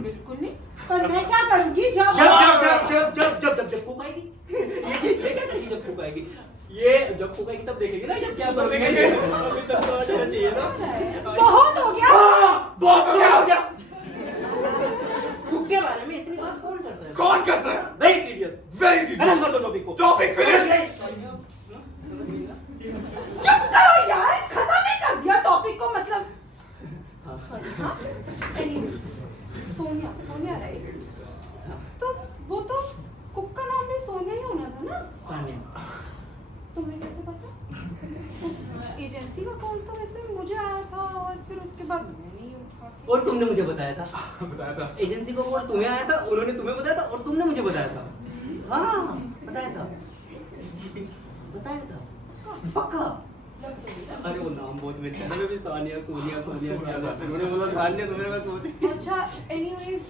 बिल्कुल नहीं। पर मैं क्या करूंगी जब फूक आएगी ये क्या करेगी जब फूक आएगी? ये जब फूक आएगी तब देखेगी ना जब क्या तब देखेंगे। अभी तक तो आ जाना चाहिए ना। बहुत हो गया। बहुत हो गया। कुक के बारे में इतनी बात कौन करता है? कौन करता है? Very tedious. वेरी खत्म कर दो टॉपिक को। Topic finish. चुप करो यार, खत्म ही कर दिया टॉपिक को। मतलब एनीवेज, सोनिया राइट? तो वो तो कुक का नाम भी सोनिया ही होना था ना? सानिया। तुम्हें कैसे पता? एजेंसी का कॉल तो वैसे मुझे आया था और फिर उसके बाद मैंने ही उठा के- और तुमने मुझे बताया था। बताया था। एजेंसी को कॉल तुम्हें आया था, उन्होंने तुम्हें बताया था और तुमने मुझे बताया था। हाँ बताया था पक्का। अरे वो नाम बहुत मिलता है ना, सानिया सोनिया सोनिया सोनिया, उन्होंने बोला सानिया तो मेरे पास सोनिया। अच्छा एनीवेज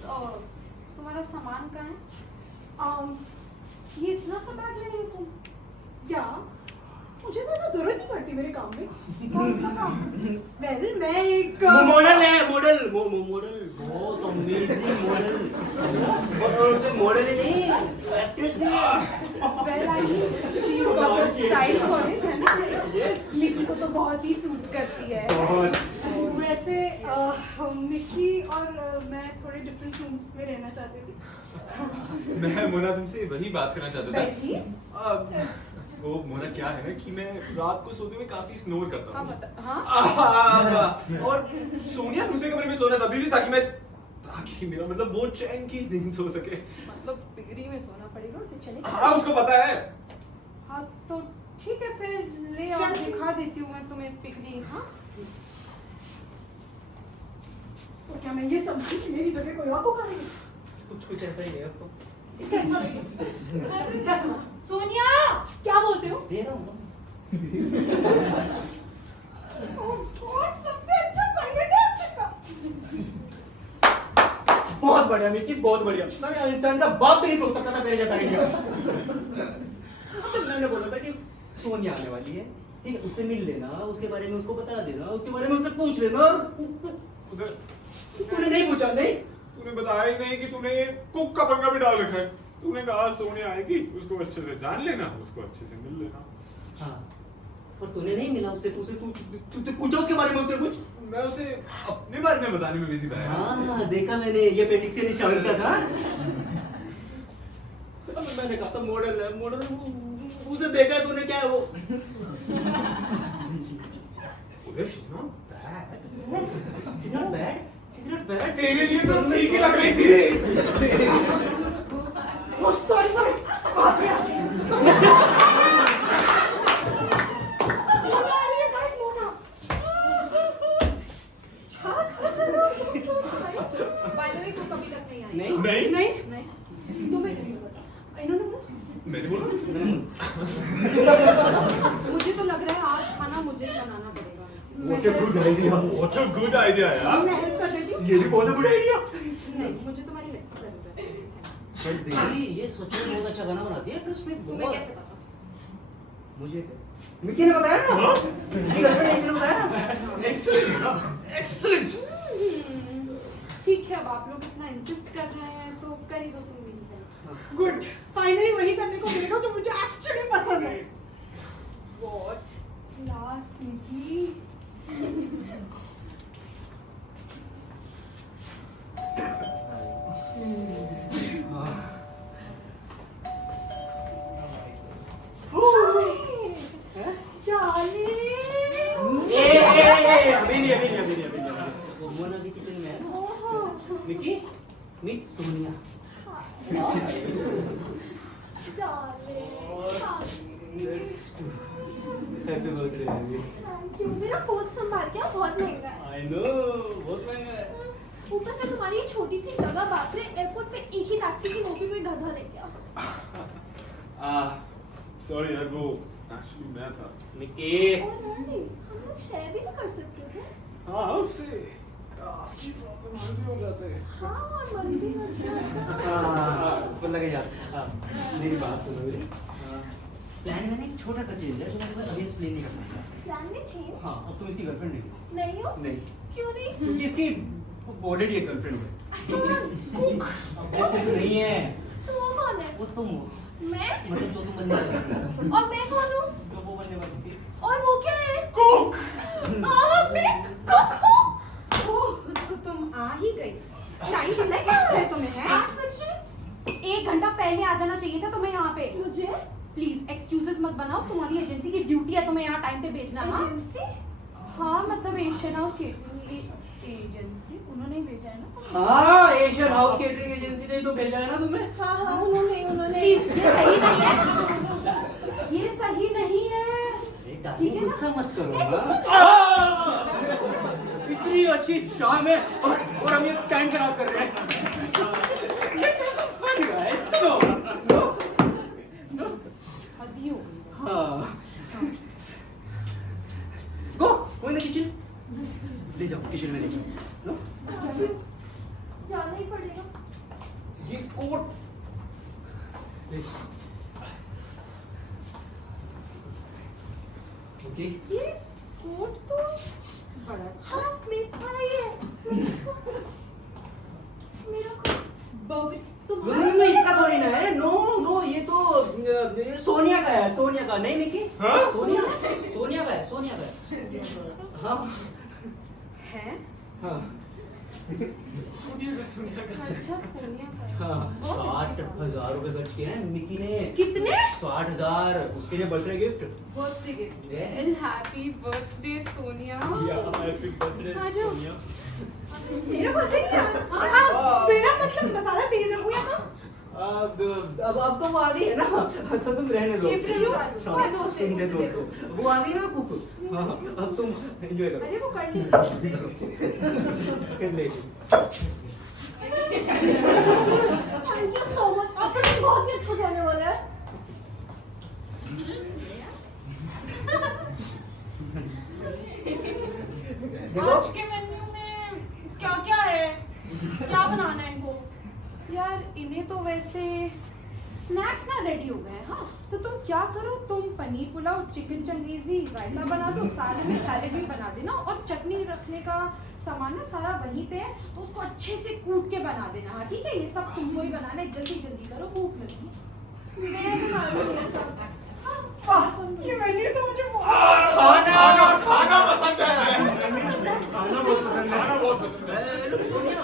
तुम्हारा सामान कहाँ है? ये इतना सा बैग ले रही हो तुम? क्या मुझे ज्यादा जरूरत नहीं पड़ती मेरे काम में। कौन सा काम? वेल मैं एक मॉडल है, मॉडल मॉडल बहुत अमेजिंग मॉडल, और सिर्फ मॉडल ही नहीं एक्ट्रेस भी है। Well, I mean, she's got the style for it, है ना? Yes. मिक्की को तो बहुत ही सूट करती है। वैसे मिक्की और मैं थोड़े डिफरेंट रूम्स में रहना चाहती थी। मैं मोना तुमसे वही बात करना चाहता बैठिए। था। वो मोना क्या है ना कि मैं रात को सोते हुए काफी स्नोर करता हाँ हूँ। बता, हाँ? और सोनिया दूसरे कमरे में सोना चाहती थी ताकि मेरा मतलब वो चैन की नींद सो सके। मतलब पिगरी में सोना पड़ेगा उसे, चलेगा? हाँ उसको पता है। हाँ तो ठीक है फिर ले आओ, दिखा देती हूँ मैं तुम्हें पिगरी। हाँ तो क्या मैं ये समझी कि मेरी जगह कोई और को करेगी? कुछ ऐसा ही है आपको। इसका ऐसा नहीं। क्या सुना? सोनिया क्या बोलते हो? दे रहा हूँ Oh God, सबसे अच्छा संगठन है आपका। बहुत बढ़िया मिक्की, बहुत बढ़िया। मैं आइंस्टाइन का बाप भी नहीं सोच सकता था तेरे जैसा आइडिया। तो मैंने बोला था कि सोनिया आने वाली है, ठीक है, उससे मिल लेना, उसके बारे में उसको बता देना, उसके बारे में उससे पूछ लेना। तूने नहीं पूछा? नहीं, तूने बताया ही नहीं कि तूने ये कुक का पंगा भी डाल रखा है। तूने कहा सोनिया आएगी, उसको अच्छे से जान लेना, उसको अच्छे से मिल लेना। हाँ, और तूने नहीं मिला उससे, तू पूछो उसके बारे में उससे कुछ। मैं उसे अपने बारे में बताने में बिजी था यार। हाँ देखा मैंने, ये पेडिक्स के निशान का था। मैंने कहा था मॉडल है, मॉडल, उसे देखा तूने, क्या है वो? उधर she's not bad. She's not bad. She's not bad. तेरे लिए तो ठीक ही लग रही थी। Oh sorry, बाप रे आज। मोना आ रही है guys, Mona. By the way, तू कभी तक नहीं आई? नहीं नहीं नहीं। तुम्हें कैसे पता? इन्होंने बोला मैंने बोला मुझे तो लग रहा है आज खाना मुझे ही बनाना पड़ेगा वैसे। What a good idea. What a good idea यार। मैं हेल्प कर देती हूँ। ये भी बहुत गुड आइडिया। नहीं, मुझे तुम्हारी हेल्प की जरूरत है। बट बेबी, ये सच में बहुत अच्छा गाना बनाती है, प्लस में तुम्हें कैसे पता? मुझे मिक्की ने बताया ना, मिक्की गर्लफ्रेंड ने इसे बताया। Excellent. Excellent. ठीक है, अब आप लोग इतना इंसिस्ट कर रहे हैं तो कर ही दो तुम मेरी हेल्प। गुड, फाइनली वही करने को मिलेगा जो मुझे एक्चुअली पसंद है। What? Last Nikki. वो मोना भी किचन में है ना। Mickey, meet Sonia. Happy birthday baby. मेरा कोट संभाल के, बहुत महंगा है। आई नो, बहुत महंगा है। ऊपर से तुम्हारी ये छोटी सी जगह, बाप रे, एयरपोर्ट पे एक ही टैक्सी थी, वो भी कोई गधा लेके आओ। सॉरी यार, वो एक्चुअली मैं था। मिक्की, और नहीं, हम लोग शेयर भी तो कर सकते थे। हाँ उससे काफी प्रॉब्लम हो जाते हैं। हाँ, मन भी लग जाता। ऊपर लगे यार। मेरी बात सुनो मेरी। प्लान में ना एक छोटा सा चेंज है जो मुझे अभी एक्सप्लेन नहीं करना है। प्लान में चेंज? हाँ, अब तुम इसकी गर्लफ्रेंड नहीं हो। नहीं हो? नहीं, क्यों नहीं? क्योंकि इसकी ऑलरेडी एक गर्लफ्रेंड है। गर्लफ्रेंड नहीं है, तो वो कौन है? वो तुम हो। मैं? मतलब जो तुम बनने वाली थी, और मैं कौन हूँ? जो वो बनने वाली थी। और वो क्या है? कुक। मैं कुक हूँ। ओह, तो तुम आ ही गई। टाइम पता है क्या हो रहा है तुम्हें? है 8 बज रहे। 1 घंटा पहले आ जाना चाहिए था तुम्हें यहाँ पे। मुझे? प्लीज एक्सक्यूजेस मत बनाओ, तुम्हारी एजेंसी की ड्यूटी है तुम्हें यहाँ टाइम पे भेजना। एजेंसी? हाँ, मतलब एशियन हाउस केटरिंग एजेंसी, उन्होंने ही भेजा है ना। हाँ, एशियन हाउस केटरिंग एजेंसी ने तो भेजा है ना तुम्हें। हाँ, उन्होंने। प्लीज, ये सही नहीं है। ये सही नहीं है। ठीक है ना? गुस्सा मत करो मैं ना। गुस्सा इतनी अच्छी शाम है और हम ये टाइम खराब कर रहे हैं। Let's have some fun, guys. Come on. हाँ गो इन द किचन, ले जाओ किचन में ले जाओ। नो जाना ही पड़ेगा। ये कोट ले ओके। ये कोट तो बड़ा अच्छा हाँ मेरा ही है। मेरा कोट बॉबी नहीं इसका थोड़ी ना है। नो नो ये तो ये सोनिया का है, सोनिया का। नहीं निकी हाँ? सोनिया सोनिया का है, सोनिया का है। हाँ है। हाँ अच्छा सोनिया का है। हाँ बहुत अच्छी 60,000 रुपए खर्च किए हैं मिकी ने। कितने? 60,000 उसके लिए birthday gift. Birthday gift Yes. And happy birthday Sonia. Happy birthday आ जाओ। मेरा बर्थडे क्या मेरा मतलब मसाला तेज रखूं या कम? अब तो वो आ गई है ना, तो तुम रहने दो। ये लो, हाँ, ये दो से, तुम दे दो उसे दे उसको। वो आ गई ना कुक। हाँ अब तुम एंजॉय करो। अरे वो कर ली। कर ले। Thank you so much. आपका दिन बहुत ही अच्छा जाने वाला है। देखो आज के मेन्यू में क्या क्या है? क्या बनाना है इनको? यार इन्हें तो वैसे स्नैक्स ना रेडी हो गए हैं। हाँ तो तुम क्या करो, तुम पनीर पुलाव, चिकन चंगेजी, रायता बना दो, साथ में सैलेड भी बना देना, और चटनी रखने का सामान ना सारा वहीं पे है, तो उसको अच्छे से कूट के बना देना। हाँ ठीक है, ये सब तुमको ही बनाना है। जल्दी जल्दी करो, भूख लगी। मैं बना लूंगी ये सब। वाह, ये मेन्यू तो मुझे बहुत खाना खाना पसंद है। खाना बहुत पसंद है। खाना बहुत पसंद है। Look, Sonia,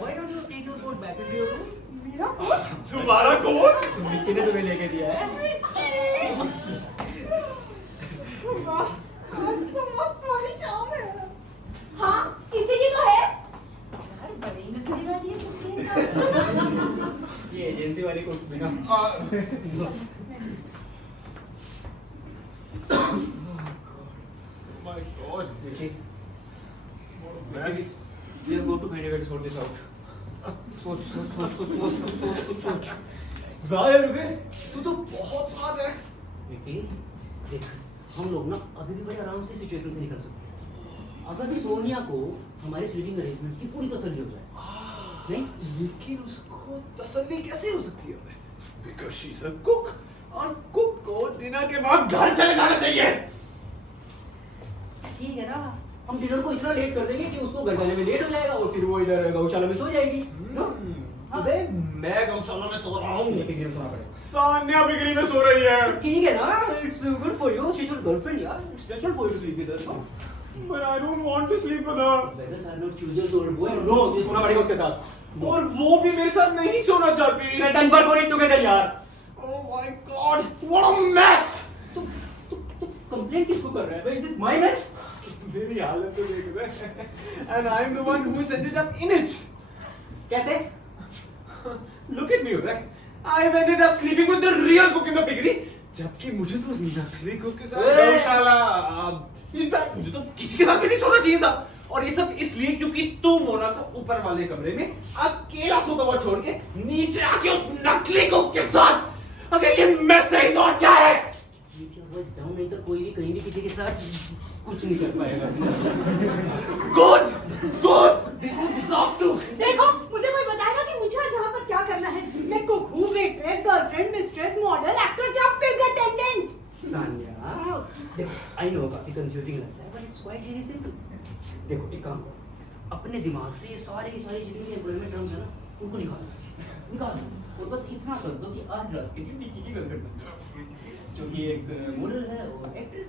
why don't you take your coat back into your room? मेरा कोट तुम्हारा कोट? मिक्की ने तुम्हें लेके दिया है। वाह, आज तो मस्त वाली शाम है। हाँ किसी की तो है यार, बड़ी नकली वाली है तुम्हारे साथ। ये एजेंसी वाली कुक्स भी ना। My God. देखिए, Mess. we are going to find a way to sort this out. सोच सोच सोच सोच सोच सोच सोच सोच। वाह रुके, तू तो बहुत स्मार्ट है। मिक्की, देख, हम लोग ना अभी भी बड़े आराम से सिचुएशन से निकल सकते हैं। अगर सोनिया को हमारे स्लीपिंग अरेंजमेंट्स की पूरी तसल्ली हो जाए, नहीं? लेकिन उसको तसल्ली कैसे हो सकती है? Because she's a cook. और कुक को डिनर के बाद घर चले जाना चाहिए। ठीक है ना, हम डिनर को इतना लेट कर देंगे कि उसको घर जाने में लेट हो जाएगा और फिर वो इधर गौशाला में सो जाएगी। नो? हाँ। अबे मैं गौशाला में सो रहा हूँ। लेकिन ये सोना पड़ेगा। सान्या बिगड़ी में सो रही है। ठीक है ना, it's good for you, she is your girlfriend यार, it's natural for you to sleep with her, no? But I don't want to sleep with her. Beggars are not choosers or boy, no, ये सोना पड़ेगा उसके साथ। और वो भी मेरे साथ नहीं सोना चाहती। Let us work on it together यार। Oh my God, what a mess! तू कंप्लेंट किसको कर रहा है? Is this my mess? मेरी हालत तो देख रहे। And I'm the one who's ended up in it. कैसे? Look at me, right? I've ended up sleeping with the real cook in the piggery. जबकि मुझे तो नकली कुक के साथ ए! गौशाला, इनफैक्ट मुझे तो किसी के साथ भी नहीं सोना चाहिए था। और ये सब इसलिए क्योंकि तू मोना को ऊपर वाले कमरे में अकेला सोता हुआ छोड़ के नीचे आके उस नकली कुक के साथ अगर ये मैस नहीं तो और क्या है? Keep your voice down, नहीं तो कोई भी कहीं भी किसी के साथ कुछ नहीं कर पाएगा। Good, good. You deserve to. देखो, मुझे कोई बताएगा कि मुझे आज यहाँ पर क्या करना है? मैं कुक हूँ, waitress, girlfriend, mistress, model, actress या फिग अटेंडेंट? सान्या, देखो, I know काफी कंफ्यूजिंग लगता है, but it's quite really simple. देखो, एक काम करो, अपने दिमाग से ये सारे जितने भी एम्प्लॉयमेंट टर्म्स है ना, उनको निकाल दो, और बस इतना कर दो कि आज रात के लिए मिकी की गर्लफ्रेंड बन जाओ, जो कि एक मॉडल है और actress,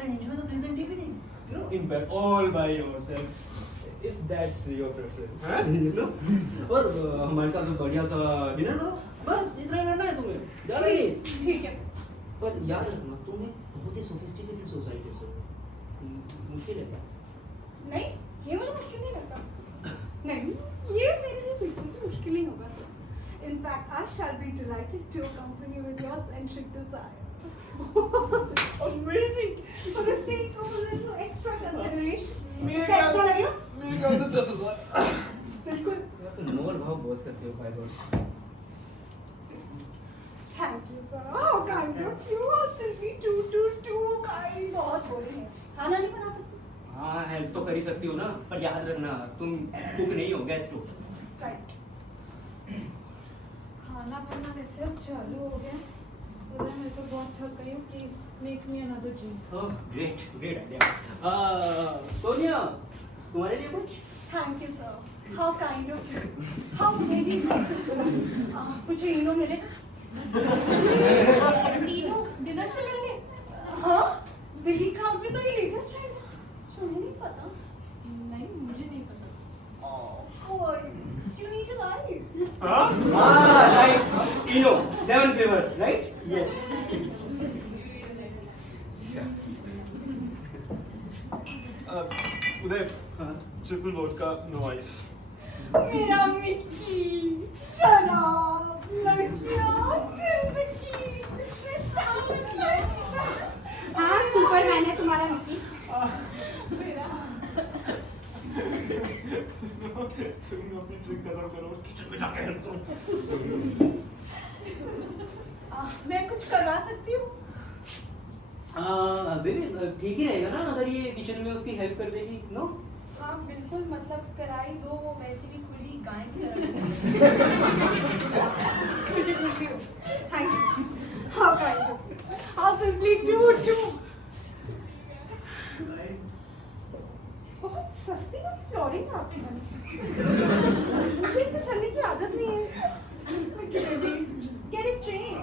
and enjoy the pleasant evening, you know, in bed all by yourself, if that's your preference, हाँ? you know? और हमारे साथ बढ़िया सा डिनर करो, बस इतना ही करना है तुम्हें, ज़्यादा नहीं। ठीक है। पर याद रखना, तुम एक बहुत ही सोफिस्टिकेटेड सोसाइटी से हो, मुश्किल है क्या? नहीं, ये मुझे मुश्किल नहीं लगता। नहीं, ये मेरे लिए बिल्कुल भी मुश्किल नहीं होगा sir. In fact, I shall be delighted to accompany you with your eccentric desire. Amazing! For the sake of a little extra consideration. इसका extra लगेगा? मेरे ख्याल से 10,000। बिल्कुल। यार तुम मोर भाव बहुत करते हो भाई बहुत। Thank you, sir. How kind of you. How sweet ही सकती हो ना, पर याद रखना तुम कुक नहीं हो, गेस्ट हो। राइट। खाना बनना वैसे अब चालू हो गया। उधर मैं तो बहुत थक गई हूँ। Please make me another drink. Oh great great idea. Sonia तुम्हारे लिए कुछ? Thank you sir, how kind of you, how very nice of you. मुझे इनो मिलेगा? इनो डिनर से पहले? हाँ, दिल्ली क्राउड में तो ये लेटेस्ट ट्रेंड है। तुम्हें नहीं पता? नहीं, मुझे नहीं पता। How are you? You need a life. Right, Eno lemon flavour, right? Yes. Uday हाँ। Triple vodka no ice. मेरा मिट्टी, शराब, लड़कियाँ, जिंदगी। हाँ, सुपरमैन है तुम्हारा मिकी। तुम अपनी ड्रिंक खत्म करो, किचन में जाके हेल्प करो। मैं कुछ करवा सकती हूँ? बेबी ठीक ही रहेगा ना अगर ये किचन में उसकी हेल्प कर देगी, नो? हाँ बिल्कुल, मतलब कराई दो, वो वैसे भी खुली गाय की तरह। खुशी खुशी हो। Thank you. How kind of you. How simply do. बहुत सस्ती वाली फ्लोरिंग है आपके घर में। मुझे इतना चलने की आदत नहीं है। Get it changed.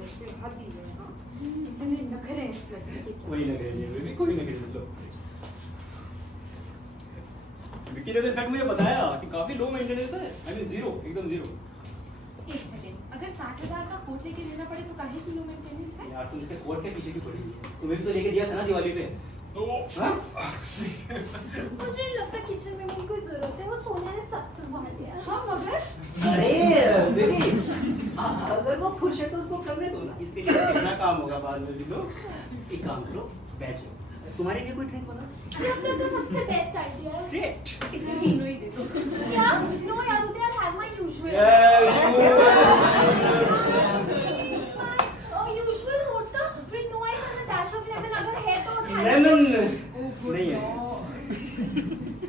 वैसे बहुत दी है, हाँ। इतने नखरे हैं इस लड़के के। कोई ना करेंगे बेबी, कोई ना करेंगे। लो विक्की ने तो इनफैक्ट मुझे बताया कि काफी लो मेंटेनेंस है, आई मीन जीरो, एकदम जीरो। एक सेकंड, अगर 60,000 का कोट लेके देना पड़े तो काहे किलो मेंटेनेंस है? यार तुम इसके कोट के पीछे क्यों पड़ी? तुम्हें भी तो लेके दिया था ना दिवाली पे। हाँ? मुझे नहीं लगता किचन में मेरी कोई जरूरत है। वो सोनिया ने सब संभाल लिया। हाँ मगर अरे बेबी अगर वो खुश है तो उसको करने दो ना, इसके लिए कितना काम होगा बाद में भी। लो एक काम करो, बैठ जाओ, तुम्हारे लिए कोई ड्रिंक बना। ये तो सबसे बेस्ट आइडिया है। ग्रेट। इसे हीनो ही दे दो। क्या? नो यार, Uday I have my usual. Usual vodka with no ice and a dash of lemon अगर है तो लेमन नहीं है।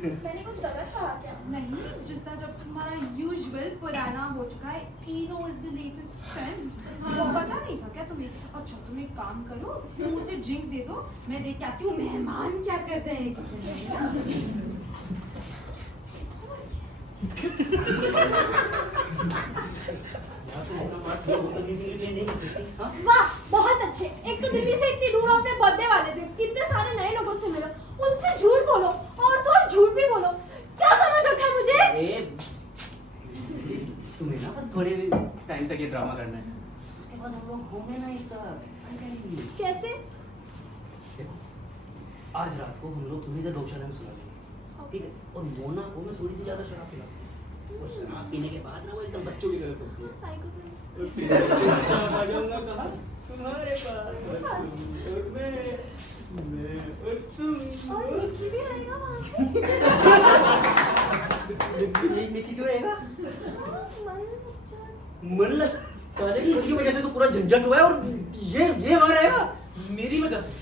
मैंने कुछ गलत कहा क्या? नहीं, it's just that अब तुम्हारा usual पुराना हो चुका है। Eno is the latest trend। वो पता नहीं था क्या तुम्हें? अच्छा तुम एक काम करो, तुम उसे ड्रिंक दे दो, मैं देख के आती हूँ मेहमान क्या कर रहे हैं किचन में ना। वाह, बहुत अच्छे। एक तो दिल्ली से इतनी दूर अपने बर्थडे वाले थे, कितने सारे नए लोगों से मिलो, उनसे झूठ बोलो और तो और झूठ भी बोलो। क्या समझ रखा है मुझे? तुम्हें ना बस थोड़े टाइम तक ये ड्रामा करना है, उसके बाद हम लोग होंगे ना एक साथ। कैसे? देखो आज रात को हम लोग तुम्हें इधर गौशाला में सुला देंगे, ठीक है? और मोना को मैं थोड़ी सी ज्यादा शराब पिलाऊंगा, और शराब पीने के बाद ना वो एकदम बच्चों की तरह सोती है। साइको तो और फिर चुपचाप आ जाऊंगा कहाँ? तुम्हारे पास बस तुम और मैं और तुम। और निकी भी आएगा वहाँ से। निकी क्यों रहेगा? मन मन लग साले की इसकी वजह से तो पूरा झंझट हुआ है, और ये वहाँ रहेगा मेरी वजह से।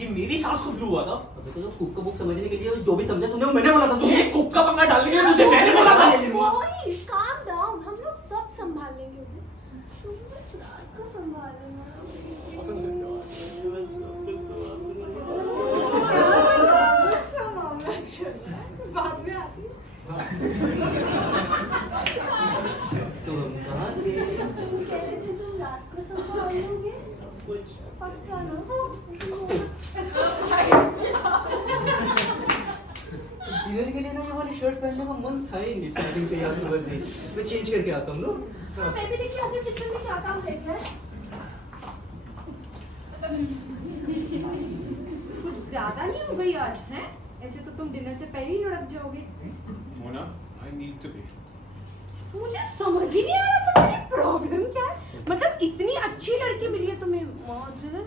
ये मेरी सास को फ्लू हुआ था। अबे तो जो कुक का बुक समझने के लिए जो भी समझा तूने वो मैंने बोला था। तू एक कुक का पंगा डालने के लिए मुझे मैंने बोला था। बॉयज काम डाउन, हम लोग सब संभाल लेंगे। तुम बस रात को संभालना। बाद में आती हूँ। तो हम कहाँ थे? तुम कह रहे थे तुम रात को संभाल लोगे? पक्का ना? डिनर के लिए ना ये वाली शर्ट पहनने का मन था ही नहीं स्टार्टिंग से। यहाँ सुबह से मैं चेंज करके आता हूँ। मैं भी देखिए आगे किचन में क्या काम रह गया है। कुछ ज्यादा नहीं हो गई आज, हैं? ऐसे तो तुम डिनर से पहले ही लुढ़क जाओगे। Mona, I need to be. मुझे समझ ही नहीं आ रहा तुम्हारी प्रॉब्लम क्या है। मतलब इतनी अच्छी लड़की मिली है तुम्हें, मॉडर्न।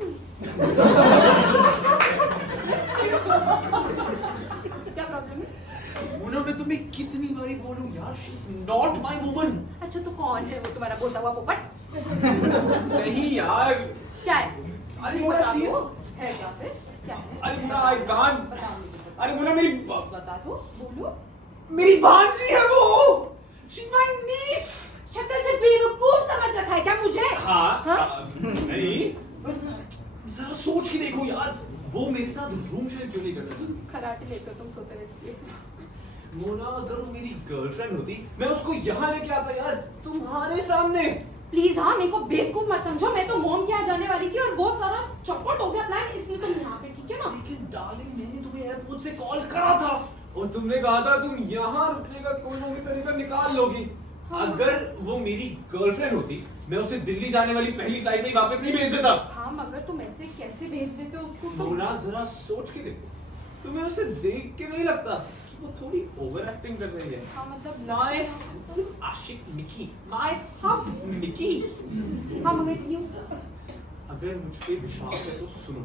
क्या प्रॉब्लम है? मोना मैं तुम्हें कितनी बारी बोलूं यार, she's not my woman. अच्छा तो कौन है वो तुम्हारा बोलता हुआ पोपट? नहीं यार, क्या है? अरे बता बता दो। है क्या फिर? क्या है? अरे मुन्ना आई कांट। बताओ मुझे। अरे मुन्ना मेरी बता दो, बोलो। मेरी भांजी है वो। She's my niece. शक्ल से बेवकूफ समझ रखा है क्या मुझे? हाँ? नहीं। जरा सोच के देखो यार, वो मेरे साथ रूम शेयर क्यों नहीं करना चाहती? खराटे लेकर तुम सोते हो इसलिए। मोना अगर वो मेरी गर्लफ्रेंड होती, मैं उसको यहाँ लेके आता यार, तुम्हारे सामने। प्लीज हाँ, मेरे को बेवकूफ मत समझो। मैं तो मोम के यहाँ जाने वाली थी और वो सारा चौपट हो गया प्लान, इसलिए तुम यहाँ पे, ठीक है ना? लेकिन डार्लिंग मैंने तुम्हें एयरपोर्ट से कॉल करा था और तुमने कहा था तुम यहाँ रुकने का कोई ना कोई तरीका निकाल लोगी। हाँ। अगर वो मेरी गर्लफ्रेंड होती, मैं उसे दिल्ली जाने वाली पहली फ्लाइट में ही वापस नहीं भेज देता। हाँ, मगर तुम ऐसे कैसे भेज देते हो उसको? तो मोना जरा सोच के देखो, तुम्हें उसे देख के नहीं लगता कि वो थोड़ी ओवर एक्टिंग कर रही है? हाँ, मतलब माय हैंडसम आशिक मिकी, माय मिकी। हाँ, मगर क्यों? अगर मुझ पे विश्वास है तो सुनो।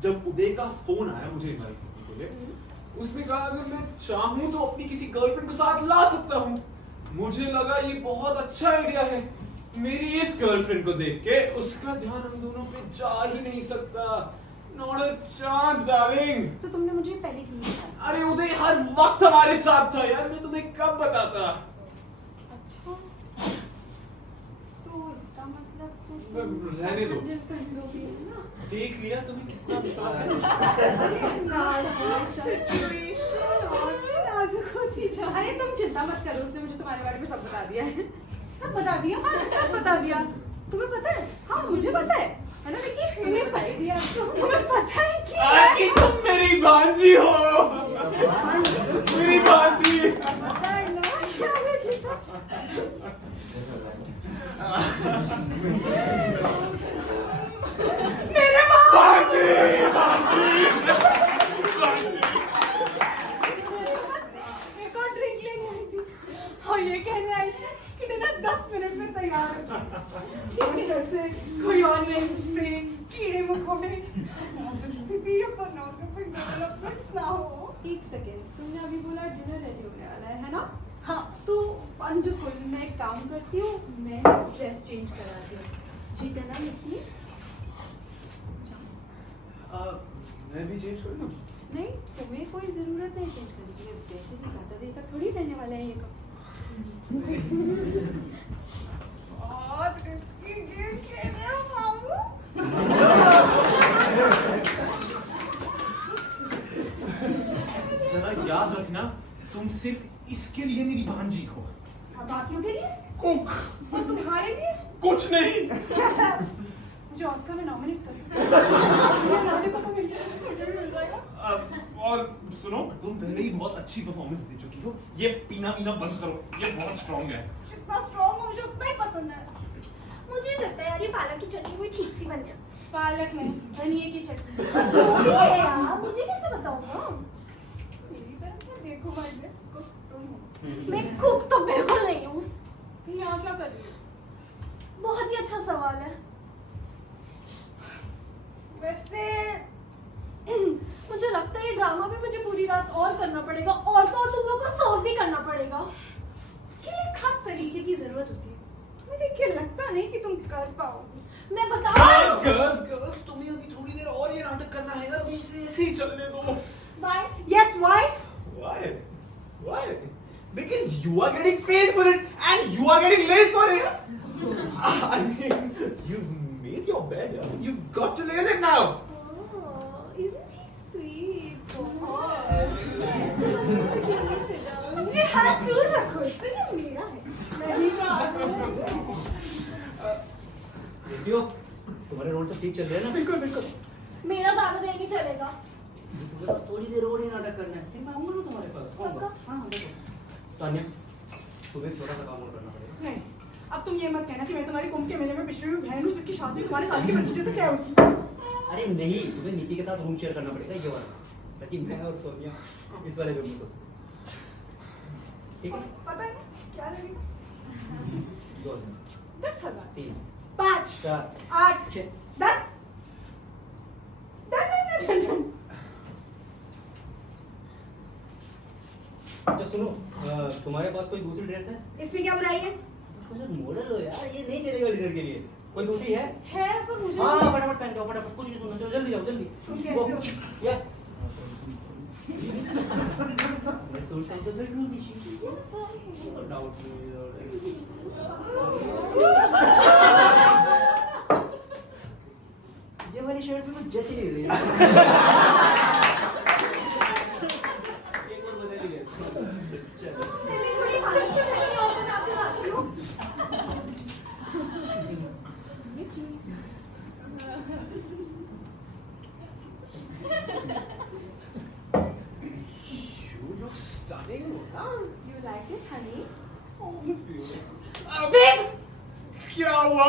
जब उदय का फोन आया मुझे इनवाइट करने के लिए, उसने कहा अगर मैं चाहूं तो अपनी किसी गर्लफ्रेंड को साथ ला सकता हूं। मुझे लगा ये बहुत अच्छा आइडिया है। मेरी इस गर्लफ्रेंड को देख के उसका ध्यान हम दोनों पे जा ही नहीं सकता। Not a chance, darling. तो तुमने मुझे पहले क्यों नहीं बताया? अरे उदय हर वक्त हमारे साथ था यार, मैं तुम्हें कब बताता? अच्छा, तो इसका मतलब तो रहने दो। कर लोगे ना? देख लिया तुम्हें कितना विश्वास है मुझ पे। अरे तुम चिंता मत करो, उसने मुझे तुम्हारे बारे में सब बता दिया है। सब बता दिया? हाँ, सब बता दिया। तुम्हें पता है? हाँ, मुझे पता है ना विक्की? तुम्हें पता दिया? तुम्हें पता है कि तुम मेरी भांजी हो। मेरी भांजी। पता है ना क्या है कि मेरे माँ भांजी। एक और ड्रिंक लेने आई थी और ये कहने आई थी कि डिनर 10 मिनट में तैयार हो जाएगा। 6 मिनट से कोई और नहीं पूछते, कीड़े मकोड़े, मौसम स्थिति या pornographic developments ना हो। एक सेकेंड, तुमने अभी बोला डिनर रेडी होने वाला है ना? हाँ, तो वंडरफुल। मैं एक काम करती हूँ, मैं ड्रेस चेंज कराती हूँ। ठीक है ना निकी? मैं भी चेंज कर लूं? नहीं, तुम्हें कोई जरूरत नहीं चेंज करने की। वैसे भी ज्यादा देर तक थोड़ी रहने वाला है ये कप। बहुत risky game खेल रहे हो मामू। जरा याद रखना, तुम सिर्फ इसके लिए मेरी भांजी हो। और बाकियों के लिए? कुक। और तुम्हारे लिए? कुछ नहीं। मुझे ऑस्कर में नॉमिनेट कर। लाने को तो मिल जाएगा, मुझे भी मिल जाएगा। और सुनो, तुम पहले ही बहुत अच्छी परफॉर्मेंस दे चुकी हो। ये पीना बंद करो, ये बहुत स्ट्रांग है। जितना स्ट्रॉन्ग हो मुझे उतना ही पसंद है। मुझे लगता है यार ये पालक की चटनी हुई ठीक सी बन गया। पालक नहीं, धनिए की चटनी। यार मुझे कैसे बताऊंगा? मेरी तरफ से देखो भाई, मैं कुक तुम हो। मैं कुक तो बिल्कुल नहीं हूँ। फिर यहाँ क्या कर रही हो? बहुत ही अच्छा सवाल है। वैसे मुझे लगता है ये ड्रामा भी मुझे पूरी रात और करना पड़ेगा और तो और तुम लोगों को सर्व भी करना पड़ेगा। उसके लिए खास तरीके की जरूरत होती है। तुम्हें देख के लगता नहीं कि तुम कर पाओगी। मैं बताऊँ। गर्ल्स, तुम्हें अभी थोड़ी देर और ये नाटक करना है यार, इसे ऐसे ही चलने दो। Bye. Yes, why? Why? Because you are getting paid for it and you are getting late for it. I mean, you've made your bed. You've got to lay in it now. Oh, isn't he sweet? बहुत। ऐसे लगता है कि फिदा। अपने हाथ दूर रखो, इससे ये मेरा है। नहीं चाहती। देखियो, तुम्हारे रोल तो ठीक चल रहे हैं ना? बिल्कुल बिल्कुल। मेरा ज्यादा देर नहीं चलेगा। तुम्हें बस थोड़ी देर और ही नाटक करना है, फिर मैं आऊंगा ना तुम्हारे पास। आऊंगा। हाँ, देखो सानिया, तुम्हें एक छोटा सा काम और करना पड़ेगा। नहीं, अब तुम ये मत कहना कि मैं तुम्हारी कुंभ के मेले में पिछड़ी हुई बहन हूँ जिसकी शादी तुम्हारे साल के भतीजे से क्या होगी। अरे नहीं, तुम्हें नीति के साथ रूम शेयर करना पड़ेगा, ये वाला, ताकि मैं और सोनिया इस वाले रूम में सो सकें। ठीक है? पता है क्या लगेगा? 10,000, 3 5, 4 8, 10। डन। अच्छा सुनो, तुम्हारे पास कोई दूसरी ड्रेस है? इसमें क्या बुराई है? मॉडल हो यार, ये नहीं चलेगा डिनर के लिए। कोई दूसरी है? पर मुझे हाँ फटाफट पहन जाओ, फटाफट, कुछ नहीं सुनना, चलो जल्दी जाओ जल्दी। तुम कहते वो, हो। ये Let's all sign the bedroom, Nishi. Doubt me, ये वाली शर्ट पे कुछ जच नहीं रही। एक और बदल ही गया। चलो। मैं थोड़ी पानी की चटनी और बना के लाती हूँ। You look stunning, Mona. You like it, honey? Babe! क्या हुआ?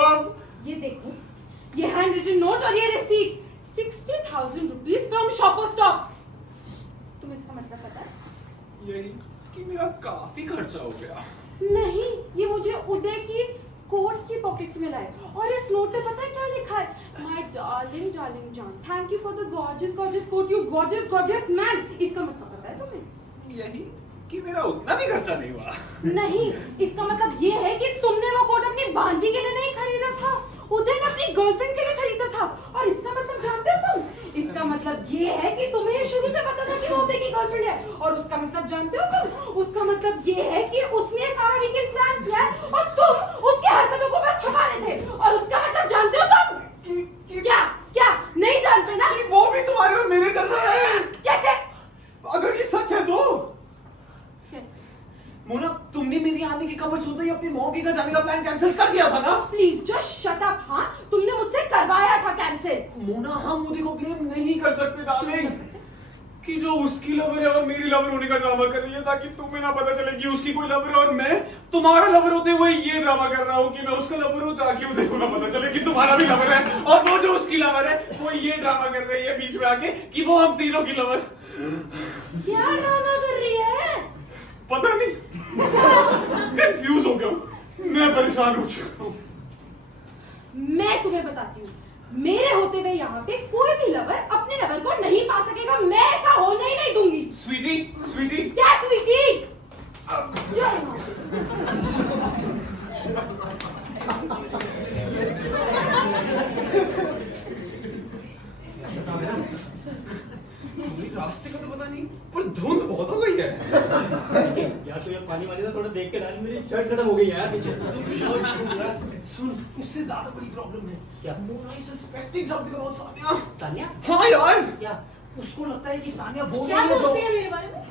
ये देखो, ये हैंड रिटन नोट और ये receipt 60,000 rupees from shopper stop. तुम्हें इसका मतलब पता है? यही कि मेरा काफी खर्चा हो गया। नहीं, ये मुझे उदय की कोट की पॉकेट से मिला है और इस नोट पे पता है क्या लिखा है? My darling darling John, thank you for the gorgeous gorgeous coat, you gorgeous gorgeous man. इसका मतलब पता है तुम्हें? यही कि मेरा उतना भी खर्चा नहीं हुआ। नहीं, इसका मतलब ये है कि तुमने वो कोट अपनी भांजी के लिए नहीं खरीदा था, उदय ने अपनी गर्लफ्रेंड के लिए खरीदा था। और इसका मतलब जानते हो तुम? इसका मतलब ये है कि तुम्हें शुरू से पता था कि वो उदय की गर्लफ्रेंड है। और उसका मतलब जानते हो तुम? उसका मतलब ये है कि उसने सारा वीकेंड प्लान किया है और तुम उसकी हरकतों को बस छुपा रहे थे। और उसका मतलब जानते हो तुम? क्या क्या नहीं जानते ना? कि वो भी तुम्हारे और मेरे जैसा है। कैसे? अगर ये सच है तो कैसे? मोना, तुमने मेरी आने की खबर सुनते ही अपनी मौके का जाने का प्लान कैंसिल कर दिया था ना? Please just shut up. हाँ, तुमने मुझसे करवाया था कैंसिल। मोना, हम मोदी को ब्लेम नहीं कर सकते डार्लिंग, कि जो उसकी लवर है और मेरी लवर होने का ड्रामा कर रही है, ताकि तुम्हें ना पता चले कि उसकी कोई लवर है और मैं तुम्हारा लवर होते हुए ये ड्रामा कर रहा हूँ कि मैं उसका लवर हूँ, ताकि उसे ना पता चले कि तुम्हारा भी लवर है और वो जो उसकी लवर है वो ये ड्रामा कर रही है बीच में आके कि वो हम तीनों की लवर। क्या ड्रामा कर रही है? पता नहीं, कंफ्यूज हो गया हूँ, मैं परेशान हो चुका हूँ। मैं तुम्हें बताती हूँ, मेरे होते हुए यहाँ पे कोई भी लवर अपने लवर को नहीं पा सकेगा। मैं ऐसा होने ही नहीं दूंगी। स्वीटी, स्वीटी, क्या स्वीटी? जय मां। रास्ते का तो पता नहीं, पर धुंध बहुत हो गई है। यार तो ये पानी वाली ना थोड़ा देख के डाल, मेरी शर्ट खत्म हो गई है यार पीछे। सुन, उससे ज्यादा बड़ी प्रॉब्लम है। क्या? Mona is suspecting something about Sania. Sania? हाँ यार, क्या? उसको लगता है कि सानिया बोल क्या रही है सोचती जो। है मेरे बारे में?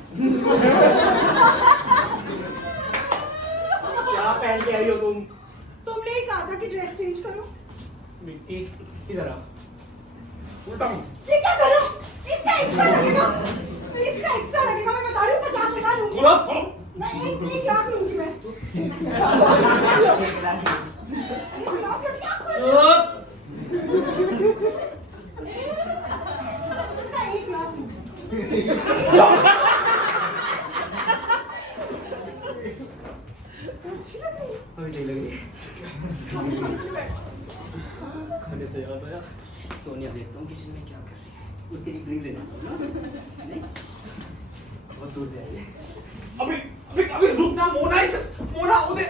क्या पहन के आई हो तुम? तुमने ही कहा था कि ड्रेस चेंज करो। मिट्टी इधर आ। उल्टा मुंह। ये क्या करो? इसका एक्स्ट्रा लगेगा। इसका एक्स्ट्रा लगेगा, मैं बता रही हूँ, 50,000 लूंगी। बोलो, बोलो। मैं 1 लाख लूंगी मैं। 1 लाख क्या करो? चुप। इसका 1 लाख लूंगी। अच्छी लग रही है। अभी सही लग रही है। खाने से याद आया, सोनिया देखता हूँ किचन में क्या कर रही है, उसके लिए ड्रिंक लेना होगा ना? नहीं? बहुत दूर से आई है। अभी अभी अभी रुकना मोना, मोना उदय।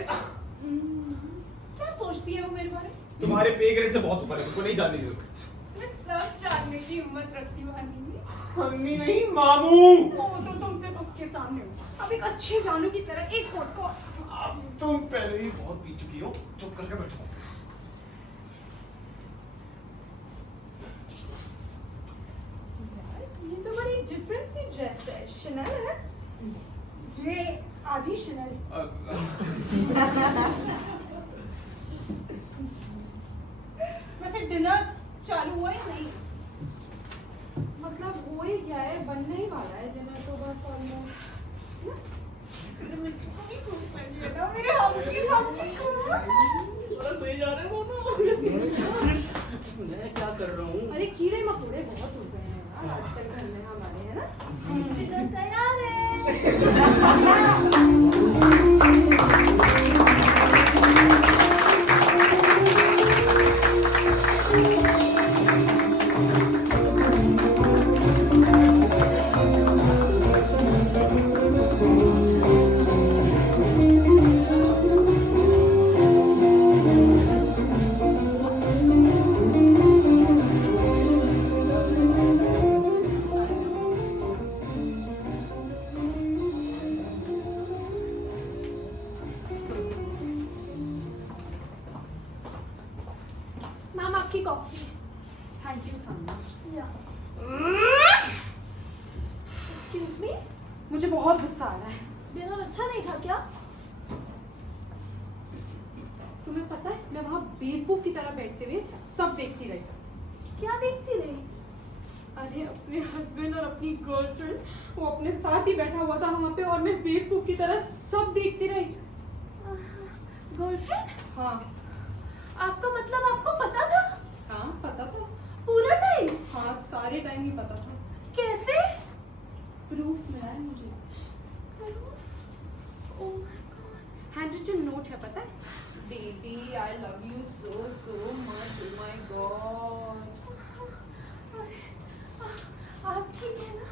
क्या सोचती है वो मेरे बारे में? तुम्हारे पे ग्रेड से बहुत ऊपर है, तुमको नहीं जानने की जरूरत। मैं सब जानने की हिम्मत रखती हूँ हनी। हन्नी नहीं, मामू। वो तो तुमसे उसके सामने हो। अब एक अच्छे जानू की तरह एक कोट को। अब तुम पहले ही बहुत पी चुकी हो, चुप करके बैठो। ये तो बड़ी डिफरेंट सी ड्रेस है, शनेल है। ये आधी शनल। वैसे डिनर चालू हुआ या नहीं? मतलब हो ही गया है, बनने ही वाला है डिनर तो बस ऑलमोस्ट। मेरे हमकी थोड़ा सही जा रहे हो ना? मैं क्या कर रहा हूँ? अरे कीड़े मकोड़े बहुत हो गए हैं यार आजकल घर में हमारे, है ना? डिनर तैयार है। आपकी coffee. Thank you Sanya. Excuse me, मुझे बहुत गुस्सा आ रहा है। डिनर अच्छा नहीं था क्या? तुम्हें पता है मैं वहाँ बेवकूफ की तरह बैठते हुए सब देखती रही। क्या देखती रही? अरे अपने हस्बैंड और अपनी गर्लफ्रेंड वो अपने साथ ही बैठा हुआ था वहाँ पे और मैं बेवकूफ की तरह सब देखती रही। गर्लफ्रेंड? हाँ आपका मतलब आपको पता था? हाँ पता था। पूरा टाइम? हाँ सारे टाइम ही पता था। कैसे? प्रूफ मिला है मुझे। Oh my god. Hand written note है पता है। Baby I love you so so much. Oh my god. आप ठीक है ना?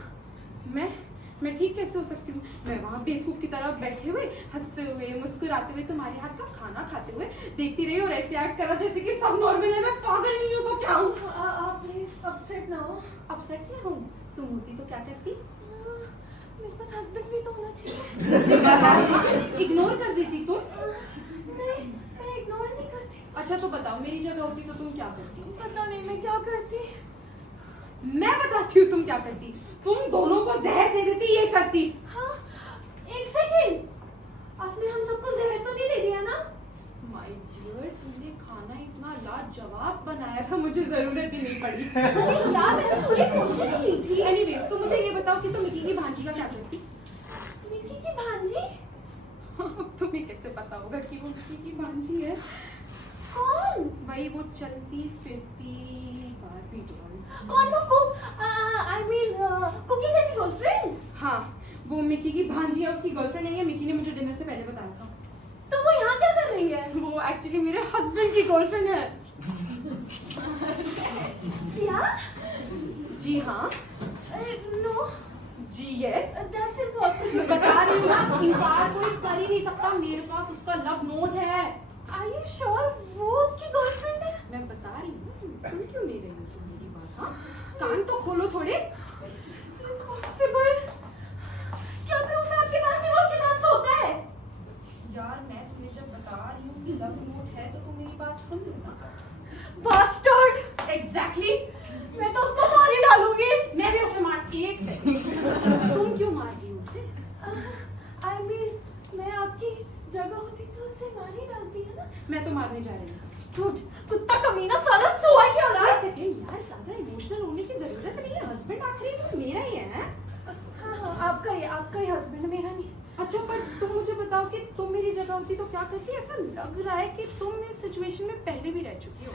मैं ठीक कैसे हो सकती हूँ? मैं वहाँ बेवकूफ की तरह बैठे हुए हंसते हुए मुस्कुराते हुए तुम्हारे हाथ का खाना खाते हुए देखती रही और ऐसे एक्ट करा जैसे कि सब नॉर्मल है। मैं पागल नहीं हूँ तो क्या हूँ? आप प्लीज अपसेट ना हो। अपसेट नहीं हूँ। तुम होती तो क्या करती? मेरे पास हस्बैंड भी तो होना चाहिए। इग्नोर कर देती तुम? नहीं, मैं इग्नोर नहीं करती। अच्छा तो बताओ मेरी जगह होती तो तुम क्या करती? पता नहीं मैं क्या करती। मैं बताती हूँ तुम क्या करती। तुम दोनों को जहर दे देती ये करती। हाँ, एक सेकेंड, आपने हम सबको जहर तो नहीं दे दिया ना? माय डियर तुमने खाना इतना लाजवाब बनाया था मुझे जरूरत ही नहीं पड़ी। अरे यार मैंने पूरी कोशिश की थी। एनीवेज तो मुझे ये बताओ कि तुम मिकी की भांजी का क्या करती? मिकी की भांजी? तुम्हें कैसे पता होगा कि वो मिकी की भांजी है? कौन? भाई वो चलती फिरती बार्बी डॉल। कौन वो कुक? आई मीन कुकी जैसी गर्लफ्रेंड? हाँ वो मिकी की भांजी है उसकी गर्लफ्रेंड नहीं है। मिकी ने मुझे डिनर से पहले बताया था। तो वो यहाँ क्या कर रही है? वो एक्चुअली मेरे हस्बैंड की गर्लफ्रेंड है। क्या? जी हाँ। नो, जी यस। That's impossible. मैं बता रही हूँ ना इनकार कोई कर ही नहीं सकता। मेरे पास उसका लव नोट है। आर यू श्योर वो उसकी गर्लफ्रेंड है? मैं बता रही हूँ सुन क्यों नहीं रही हो तुम मेरी बात? हाँ कान तो खोलो थोड़े। इम्पॉसिबल। क्या प्रूफ है आपके पास कि वो उसके साथ सोता है? यार मैं तुम्हें जब बता रही हूँ कि लव नोट है तो तुम मेरी बात सुन लो ना। बास्टर्ड। एग्जैक्टली मैं तो उसको मार ही डालूंगी। मैं भी उसे मारती। एक सेकंड तुम क्यों मार रही हो उसे? आई मीन मैं आपकी जगह होती तो उसे मार ही डालती है ना। मैं तो मारने जा रही हूँ। गुड, कुत्ता कमीना साला सोआ क्यों रहा एक है? सेकंड यार ज्यादा इमोशनल होने की जरूरत नहीं है। हस्बैंड आखिरी में मेरा ही है। हाँ, आपका ही हस्बैंड, मेरा नहीं। अच्छा पर तुम मुझे बताओ कि तुम मेरी जगह होती तो क्या करती? ऐसा लग रहा है कि तुम इस सिचुएशन में पहले भी रह चुकी हो।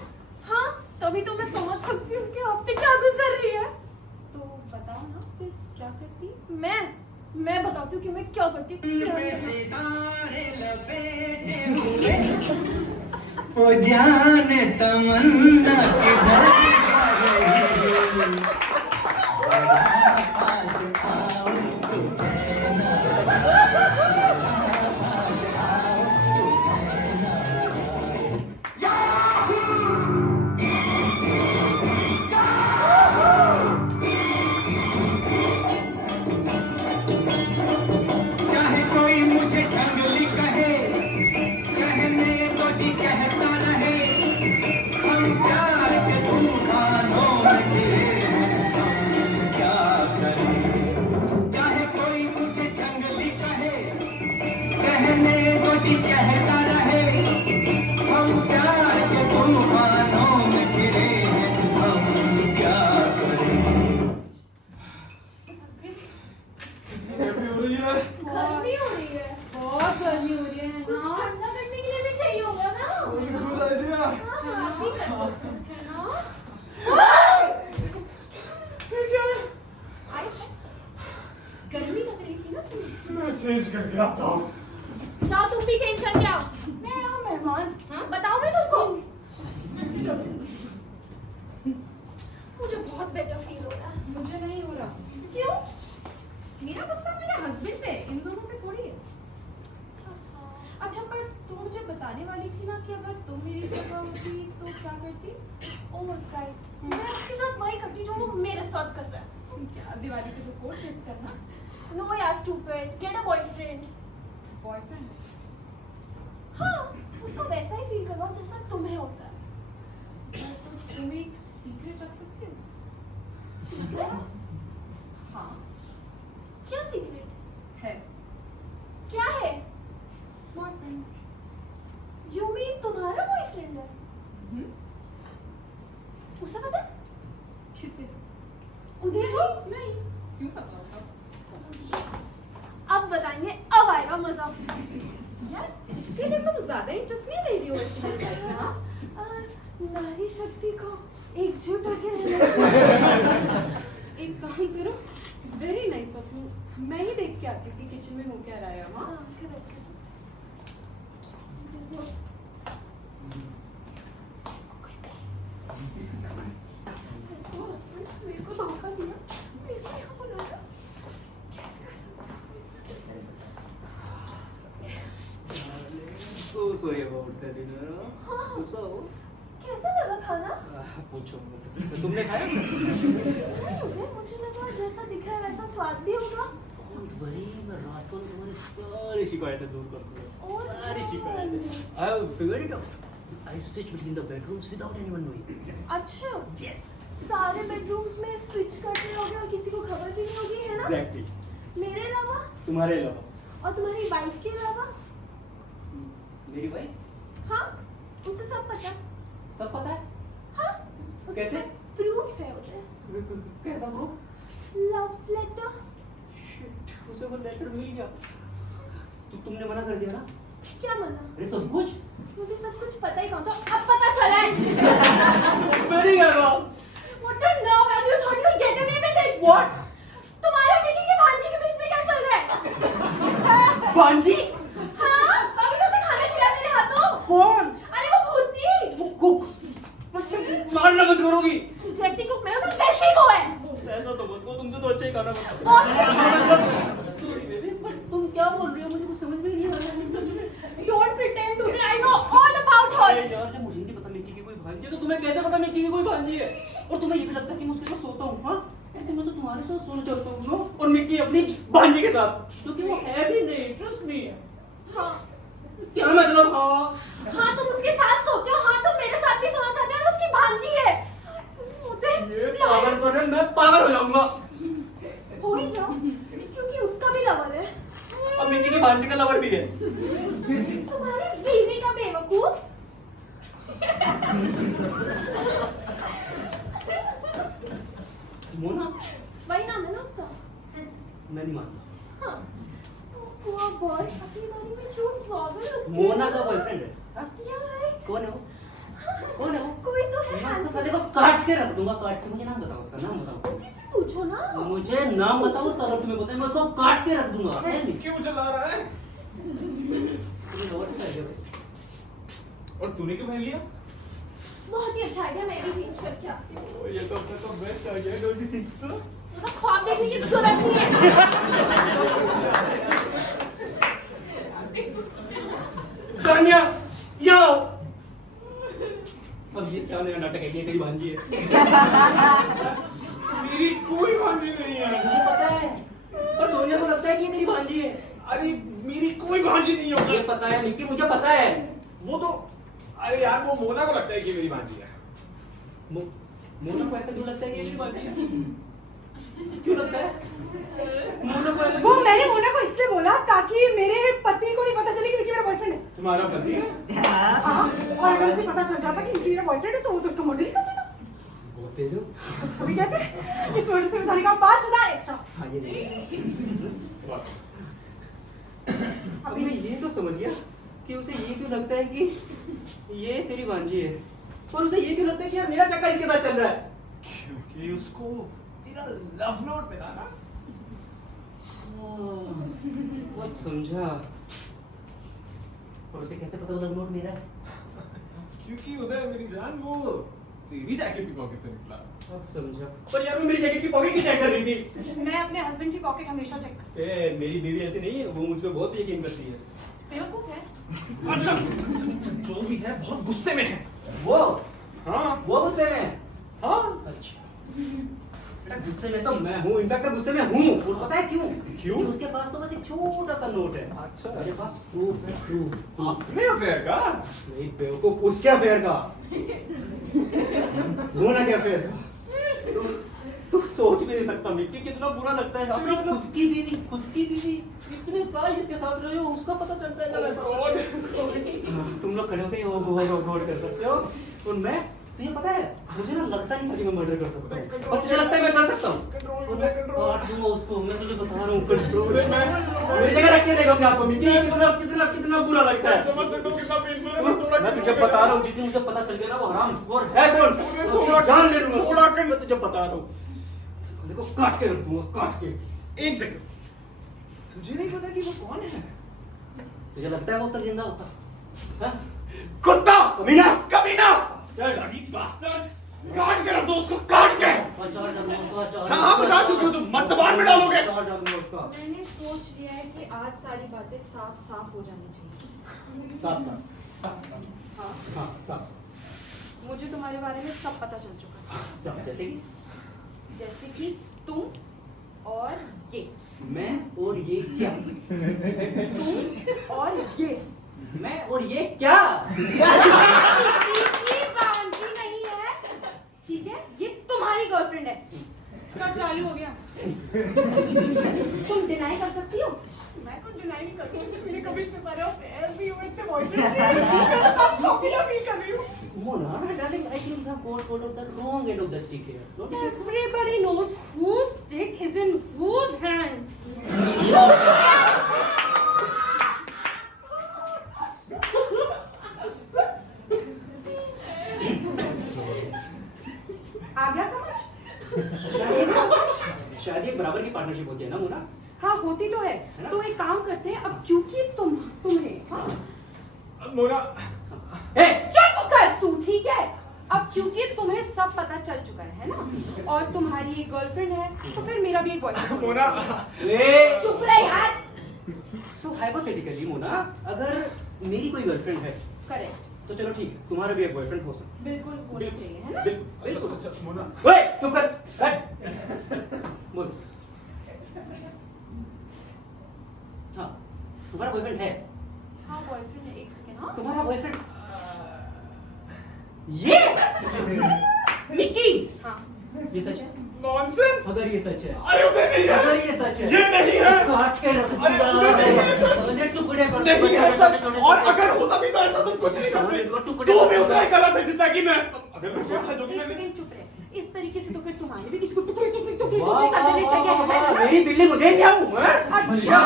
हाँ, तभी तो मैं समझ सकती हूँ कि आप पे क्या गुजर रही है। तो बताओ ना फिर क्या करती? मैं बताती हूँ कि मैं क्या करती हूँ। ओ जाने तमन्ना किधर चाहे कोई मुझे जंगली कहे, कहने को जी कहता रहे, हम प्यार के तूफानों में गिरे हैं, हम क्या करें। चाहे कोई मुझे जंगली कहे, कहने को जी कहता रहे, हम प्यार के तूफानों में गिरे हैं, हम क्या करें। गर्मी हो रही है। गर्मी हो रही है। बहुत गर्मी हो रही है कुछ ना। ठंडा करने के लिए भी चाहिए होगा ना। Good idea. हाँ, आप ही कर सकते हैं ना। आइस है। गर्मी लग रही थी ना तुम्हें? मैं चेंज करके आता हूँ। जाओ तुम भी चेंज करके आओ। मैं हूँ मेहमान। हाँ, बताओ मैं तुमको। मुझे बहुत बेटर फील हो रहा है। मुझे नहीं हो रहा। क्यों? मेरा गुस्सा मेरे हस्बैंड पे है, इन दोनों पे थोड़ी है। अच्छा पर तुम मुझे बताने वाली थी ना कि अगर तुम मेरी जगह होती तो क्या करती? ओह राइट, मैं उसके साथ वही करती जो वो मेरे साथ कर रहा है। क्या दिवाली पे तो कोट गिफ्ट करना? नो यार stupid, get a boyfriend. Boyfriend? हाँ, उसको वैसा ही फील करवाओ जैसा तुम्हें होता है। तो सीक्रेट रख सकती हूँ? सीक्रेट? हाँ। क्या सीक्रेट है? क्या है? बॉयफ्रेंड। यू मीन तुम्हारा बॉयफ्रेंड है? उसे पता? किसे? उन्हें ही? नहीं। क्यों पता होगा? Yes. अब बताएंगे, अब आएगा मजा। यार इतने तुम ज्यादा इंटरेस्ट नहीं ले रही हो वैसे मेरी लाइफ में, हाँ? नारी शक्ति को एकजुट होके एक काम करो, वेरी नाइस ऑफ यू। मैं ही देख के आती हूँ कि किचन में हो क्या रहा है। हाँ मेरे को धोखा दिया, मेरे को यहाँ बुलाया, कैसे कर सकता हूँ So sorry about that dinner. हाँ। So, कैसा लगा खाना? पूछो मत। तुमने खाया? नहीं मुझे लगा जैसा दिखा है वैसा स्वाद भी होगा। Don't worry, मैं रात को तुम्हारी सारी शिकायतें दूर कर दूंगा। और सारी शिकायतें। I have figured it out. I switch between the bedrooms without anyone knowing. अच्छा Yes. सारे बेडरूम्स में स्विच करते रहोगे और किसी को खबर भी नहीं होगी, है ना? Exactly. मेरे अलावा तुम्हारे अलावा। और तुम्हारी वाइफ के अलावा? मेरी वाइफ? हाँ, उसे सब पता। सब पता है? हाँ, उसके कैसे? पास प्रूफ है उसे। कैसा प्रूफ? Love letter. Shit, उसे वो लेटर मिल गया। तो तुमने मना कर दिया ना? क्या मना? अरे सब कुछ? मुझे सब कुछ पता ही कौन था, अब पता चला है। Very good. What a nerve, and you thought you'll get away with it? What? तुम्हारे टिकी की भांजी के बीच में क्या चल रहा है? बांजी? हाँ, कभी तो उसे खाना खिलाया मेरे हाथों। कौन? अरे वो भूतनी। वो कुक। मारना मत करोगी। जैसी कुक मैं हूँ तो वैसी वो है। ऐसा तो मत को, तुमसे तो अच्छा ही खाना बनता है। और Sorry baby, but तुम क्या बोल रही हो? मुझे कुछ समझ में नहीं आ रहा है सच में। don't pretend to me, I know all about her. अरे यार, जब मुझे नहीं पता मिक्की की कोई भांजी है तो तुम्हें कैसे पता मिक्की की कोई भांजी है? और तुम्हें ये भी लगता है कि मैं उसके साथ सोता हूँ, हाँ? ऐसे मैं तो तुम्हारे साथ सोना चाहता हूँ ना, और मिक्की अपनी भांजी के साथ, क्योंकि वो है भी नहीं, ट्रस्ट मी। हाँ, क्या मतलब हाँ? हाँ तुम उसके साथ सोते हो, हाँ तुम मेरे साथ भी सोना चाहते हो और उसकी भांजी है। तुम होते ये पागल कर रहे हैं, मैं पागल हो जाऊंगा। हो ही जाओ, क्योंकि उसका भी लवर है। अब मिक्की की भांजी का लवर भी है। तुम्हारी बीवी का बेवकूफ। मोना? वही नाम है ना उसका। मैं नहीं मानता। हाँ, वो बॉय अपनी बारी में झूठ सौगल रखते हैं। मोना का बॉयफ्रेंड है? हाँ? Yeah, right. कौन है वो? कौन है वो? कोई तो है मैं उसको handsome। साले को काट के रख दूंगा, काट के। मुझे नाम बताओ उसका, नाम बताओ। उसी से पूछो ना। मुझे नाम बताओ उसका, अगर तुम्हें पता है मैं उसको काट के रख दूंगा। क्यों चला रहा है? और तूने क्यों पहन लिया? बहुत ही अच्छा आइडिया, मैं भी चेंज करके आती हूँ। ये तो अपना तो best idea, don't you think so? मतलब ख्वाब देखने की जरूरत नहीं है। सानिया, यो! अब ये क्या नया नाटक है? ये तेरी भांजी है। मेरी कोई भांजी नहीं है। मुझे पता है, पर सोनिया को लगता है कि ये मेरी भांजी है। अरे मेरी कोई भांजी नहीं होगी। मुझे पता है निक्की, मुझे पता है। वो तो अरे यार वो मोना को लगता है कि मेरी भांजी है। मोना को ऐसा क्यों लगता है कि ये मेरी भांजी है? क्यों लगता है? मोना को ऐसा वो मैंने मोना को इसलिए बोला ताकि मेरे पति को नहीं पता चले कि विक्की मेरा बॉयफ्रेंड है। तुम्हारा पति है? हाँ, और अगर उसे पता चल जाता कि विक्की मेरा बॉयफ्रेंड है तो वो तो उसका मर्डर ही कर देता। बहुत तेज हो। सभी कहते हैं इस मर्डर से बचाने का 5,000 एक्स्ट्रा। हाँ, ये नहीं। अब मैं ये तो समझ गया कि उसे ये क्यों लगता है कि ये तेरी भांजी है, और उसे ये क्यों लगता है कि यार मेरा चक्कर इसके साथ चल रहा है। क्योंकि उसको तेरा लव नोट मिला ना। बहुत समझा। और उसे कैसे पता लग नोट मेरा है? क्योंकि उदय मेरी जान वो तेरी जैकेट की पॉकेट से निकला। अब समझा। पर यार वो मेरी जैकेट की पॉकेट की चेक कर रही थी। मैं अपने हस्बैंड की पॉकेट हमेशा चेक करती मेरी बीवी ऐसी नहीं है, वो मुझ पे बहुत यकीन करती है। हूँ। बेवकूफ है। अच्छा जो भी है बहुत गुस्से में है। वो हाँ वो गुस्से में है? हाँ अच्छा बेटा, गुस्से में तो मैं हूँ, इनफैक्ट मैं गुस्से में हूँ। और पता है क्यों? क्यों? कि उसके पास तो बस एक छोटा सा नोट है। अच्छा। मेरे पास प्रूफ है, प्रूफ। अपने अफेयर का? नहीं बेवकूफ, उसके अफेयर का। होना क्या फिर? तू सोच भी नहीं सकता मिक्की कितना बुरा लगता है अपनी खुद की बीवी इतने साल जिसके साथ रहे हो उसका पता चलता है जब ऐसा तुम लोग खड़े होकर वो कर सकते हो और मैं तुझे पता है मुझे ना लगता नहीं था कि मैं मर्डर कर सकता हूँ और तुझे लगता है मैं कर सकता हूँ काट दूंगा उसको मैं तुझे बता रहा हूँ कंट्रोल मेरी जगह रख के देखो अपने आप को मिक्की कितना बुरा लगता है समझ सकता हूँ कितना पेनफुल है। मैं थोड़ा मैं तुझे बता रहा हूँ जिस दिन मुझे पता चल गया ना वो हराम और है कौन थोड़ा- जान ले लूंगा थोड़ा मैं तुझे बता रहा हूँ देखो काट के रख दूंगा काट के एक सेकंड, तुझे नहीं पता कि वो कौन है? तुझे लगता है वो अब तक जिंदा होता हाँ? कुत्ता, कमीना कमीना, चल काट के रख दो उसको, काट के। अचार डालूंगा उसको अचार हाँ, बता चुके हो तुम, मर्तबान में डालोगे। अचार डालूंगा उसका मैंने सोच लिया है कि आज सारी बातें साफ साफ हो जानी चाहिए। साफ साफ हाँ, हाँ साफ मुझे तुम्हारे बारे में सब पता चल चुका है, साफ जैसे कि जैसे कि तुम और ये, मैं और ये क्या तुम और ये। मैं और ये क्या इसकी बांधी नहीं है, ठीक है? ये तुम्हारी गर्लफ्रेंड है। इसका चालू हो गया। तुम डिनाई कर सकती हो? मैं कुछ डिनाई नहीं करती हूँ। मैंने कभी इतने सारे अफेयर्स भी हुए थे, बॉयफ्रेंड्स भी हुए थे। कब पॉपुलर फील कर रही हूँ। Mona, darling, I think you have got of the wrong end of the stick here. Don't you think so? Everybody knows whose stick is in whose hand. आ गया समझ? शायद ये बराबर की पार्टनरशिप होती है ना मोना? हाँ होती तो है। ना? तो एक काम करते हैं, अब क्योंकि तुम्हें हाँ मोना, ए, चुप कर तू, ठीक है? अब चूंकि तुम्हें सब पता चल चुका है ना, और तुम्हारी एक गर्लफ्रेंड है, तो फिर मेरा भी एक बॉयफ्रेंड मोना, ए, चुप रहे यार। so hypothetically मोना, अगर मेरी कोई गर्लफ्रेंड है, करेक्ट, तो चलो ठीक है, तुम्हारा भी एक बॉयफ्रेंड हो सकता बिल्कुल होना चाहिए, है ना? है। बिल्कुल। अच्छा, मोना, ओए, चुप कर, हट। बोल। हाँ, तुम्हारा बॉयफ्रेंड है? हाँ बॉयफ्रेंड है, एक सेकेंड। हाँ तुम्हारा बॉयफ्रेंड ये मिक्की हाँ ये सच है? नॉनसेंस। अगर ये सच है, अरे उधर नहीं है, अगर ये सच है, ये नहीं है। काट के रख अरे उधर नहीं है सच। दूंगा टुकड़े कर नहीं है सच। और अगर होता भी तो ऐसा तुम कुछ नहीं करते। तू भी उतना ही गलत है जितना कि मैं। अगर मैं होता जो कि एक मैंने सेकेंड चुप रहे। इस तरीके से तो फिर तुम्हारे भी किसी को टुकड़े टुकड़े टुकड़े वाह, टुकड़े कर देने चाहिए, है ना? मेरी बिल्ली मुझे क्या हूँ अच्छा,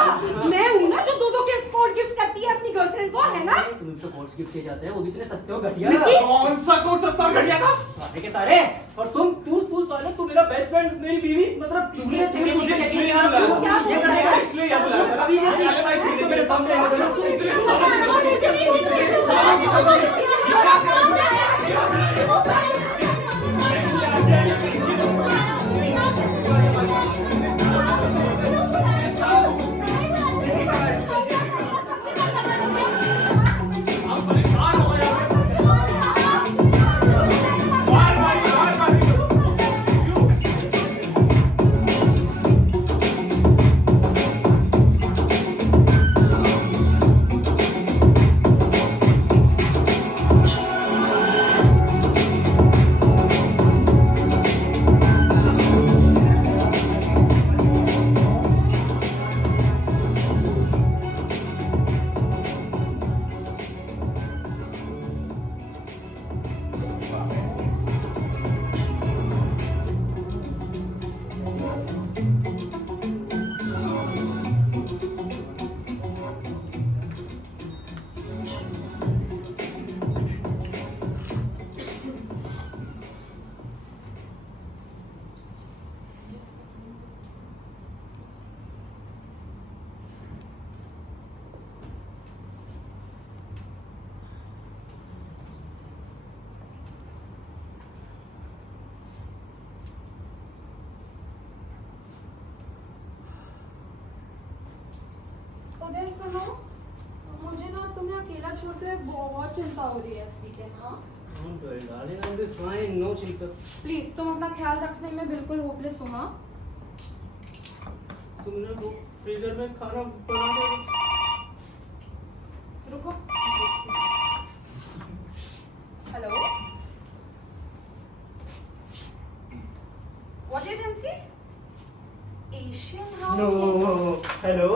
मैं हूँ ना जो दो के कोड गिफ्ट करती है अपनी गर्लफ्रेंड को, है ना? तुम तो कोट्स गिफ्ट किए जाते हैं वो भी इतने सस्ते हो घटिया मिक्की? कौन सा कोट सस्ता और घटिया था? सारे के सारे और तू साले तू मेरा बेस्ट फ्रेंड मेरी बीवी मतलब मुझे इसलिए याद क्या बोल रहा है? इसलिए याद आया। अरे भाई खरीदे मेरे सामने उदय सुनो, मुझे ना तुम्हें अकेला छोड़ते हुए बहुत चिंता हो रही है इस वीकेंड। हाँ Don't worry, darling, I'll be fine, no चिंता। प्लीज तुम अपना ख्याल रखने में बिल्कुल होपलेस हो। हाँ तुमने वो फ्रीजर में खाना बना रुको। Hello C Asian house No. Hello.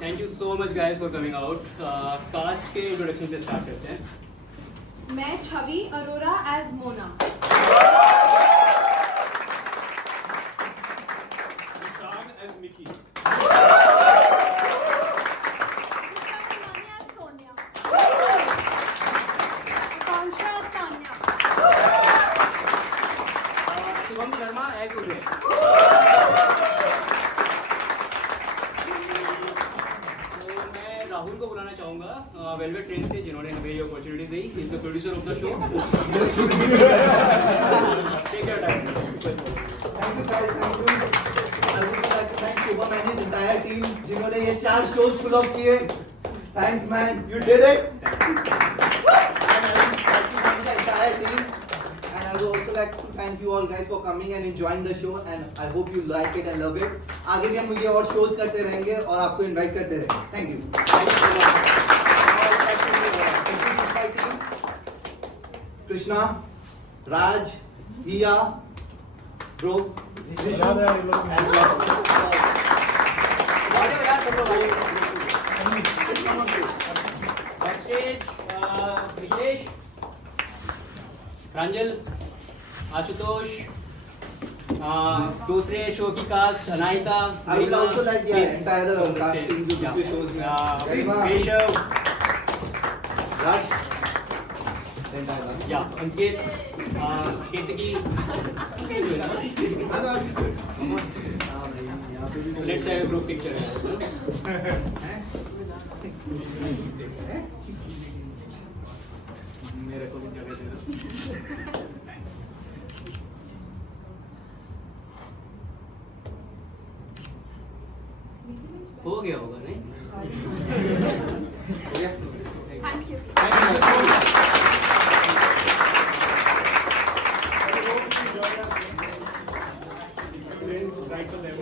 Thank you so much guys for coming out. Cast के इंट्रोडक्शन से स्टार्ट करते हैं. मैं Chhavi Arora as Mona. Nishan as Mickey. Sonia. Akanksha Sanya. Shubham Sharma as Uday. तो मैं राहुल को बुलाना चाहूंगा वेलवेट ट्रेन से, जिन्होंने हमें ये अपॉर्चुनिटी दी. Is the producer of the show. Take your time. Thank you guys, thank you. I would like to thank Shubham and his entire team जिन्होंने ये 4 shows pull off किए. Thanks man, you did it. And I would like to thank the entire team. And I would also like to thank you all guys for coming and enjoying the show. And I hope you like it and love it. आगे भी हम ये और shows करते रहेंगे और आपको invite करते रहेंगे. Thank you. Thank you so much. Now I would like to introduce my team. Krishna, Raj, Hiya, Bro, Nishu, and Backstage, Vijesh, Pranjal, Ashutosh, दूसरे शो की cast अनायिका. I will also like the entire casting जो दूसरे shows में. Keshav, Raj, the entire cast. या अंकित, केतकी. Let's have a group picture. मेरे को भी जगह दे दो. हो गया होगा नहीं? Thank you. Thank you so much. Right to them.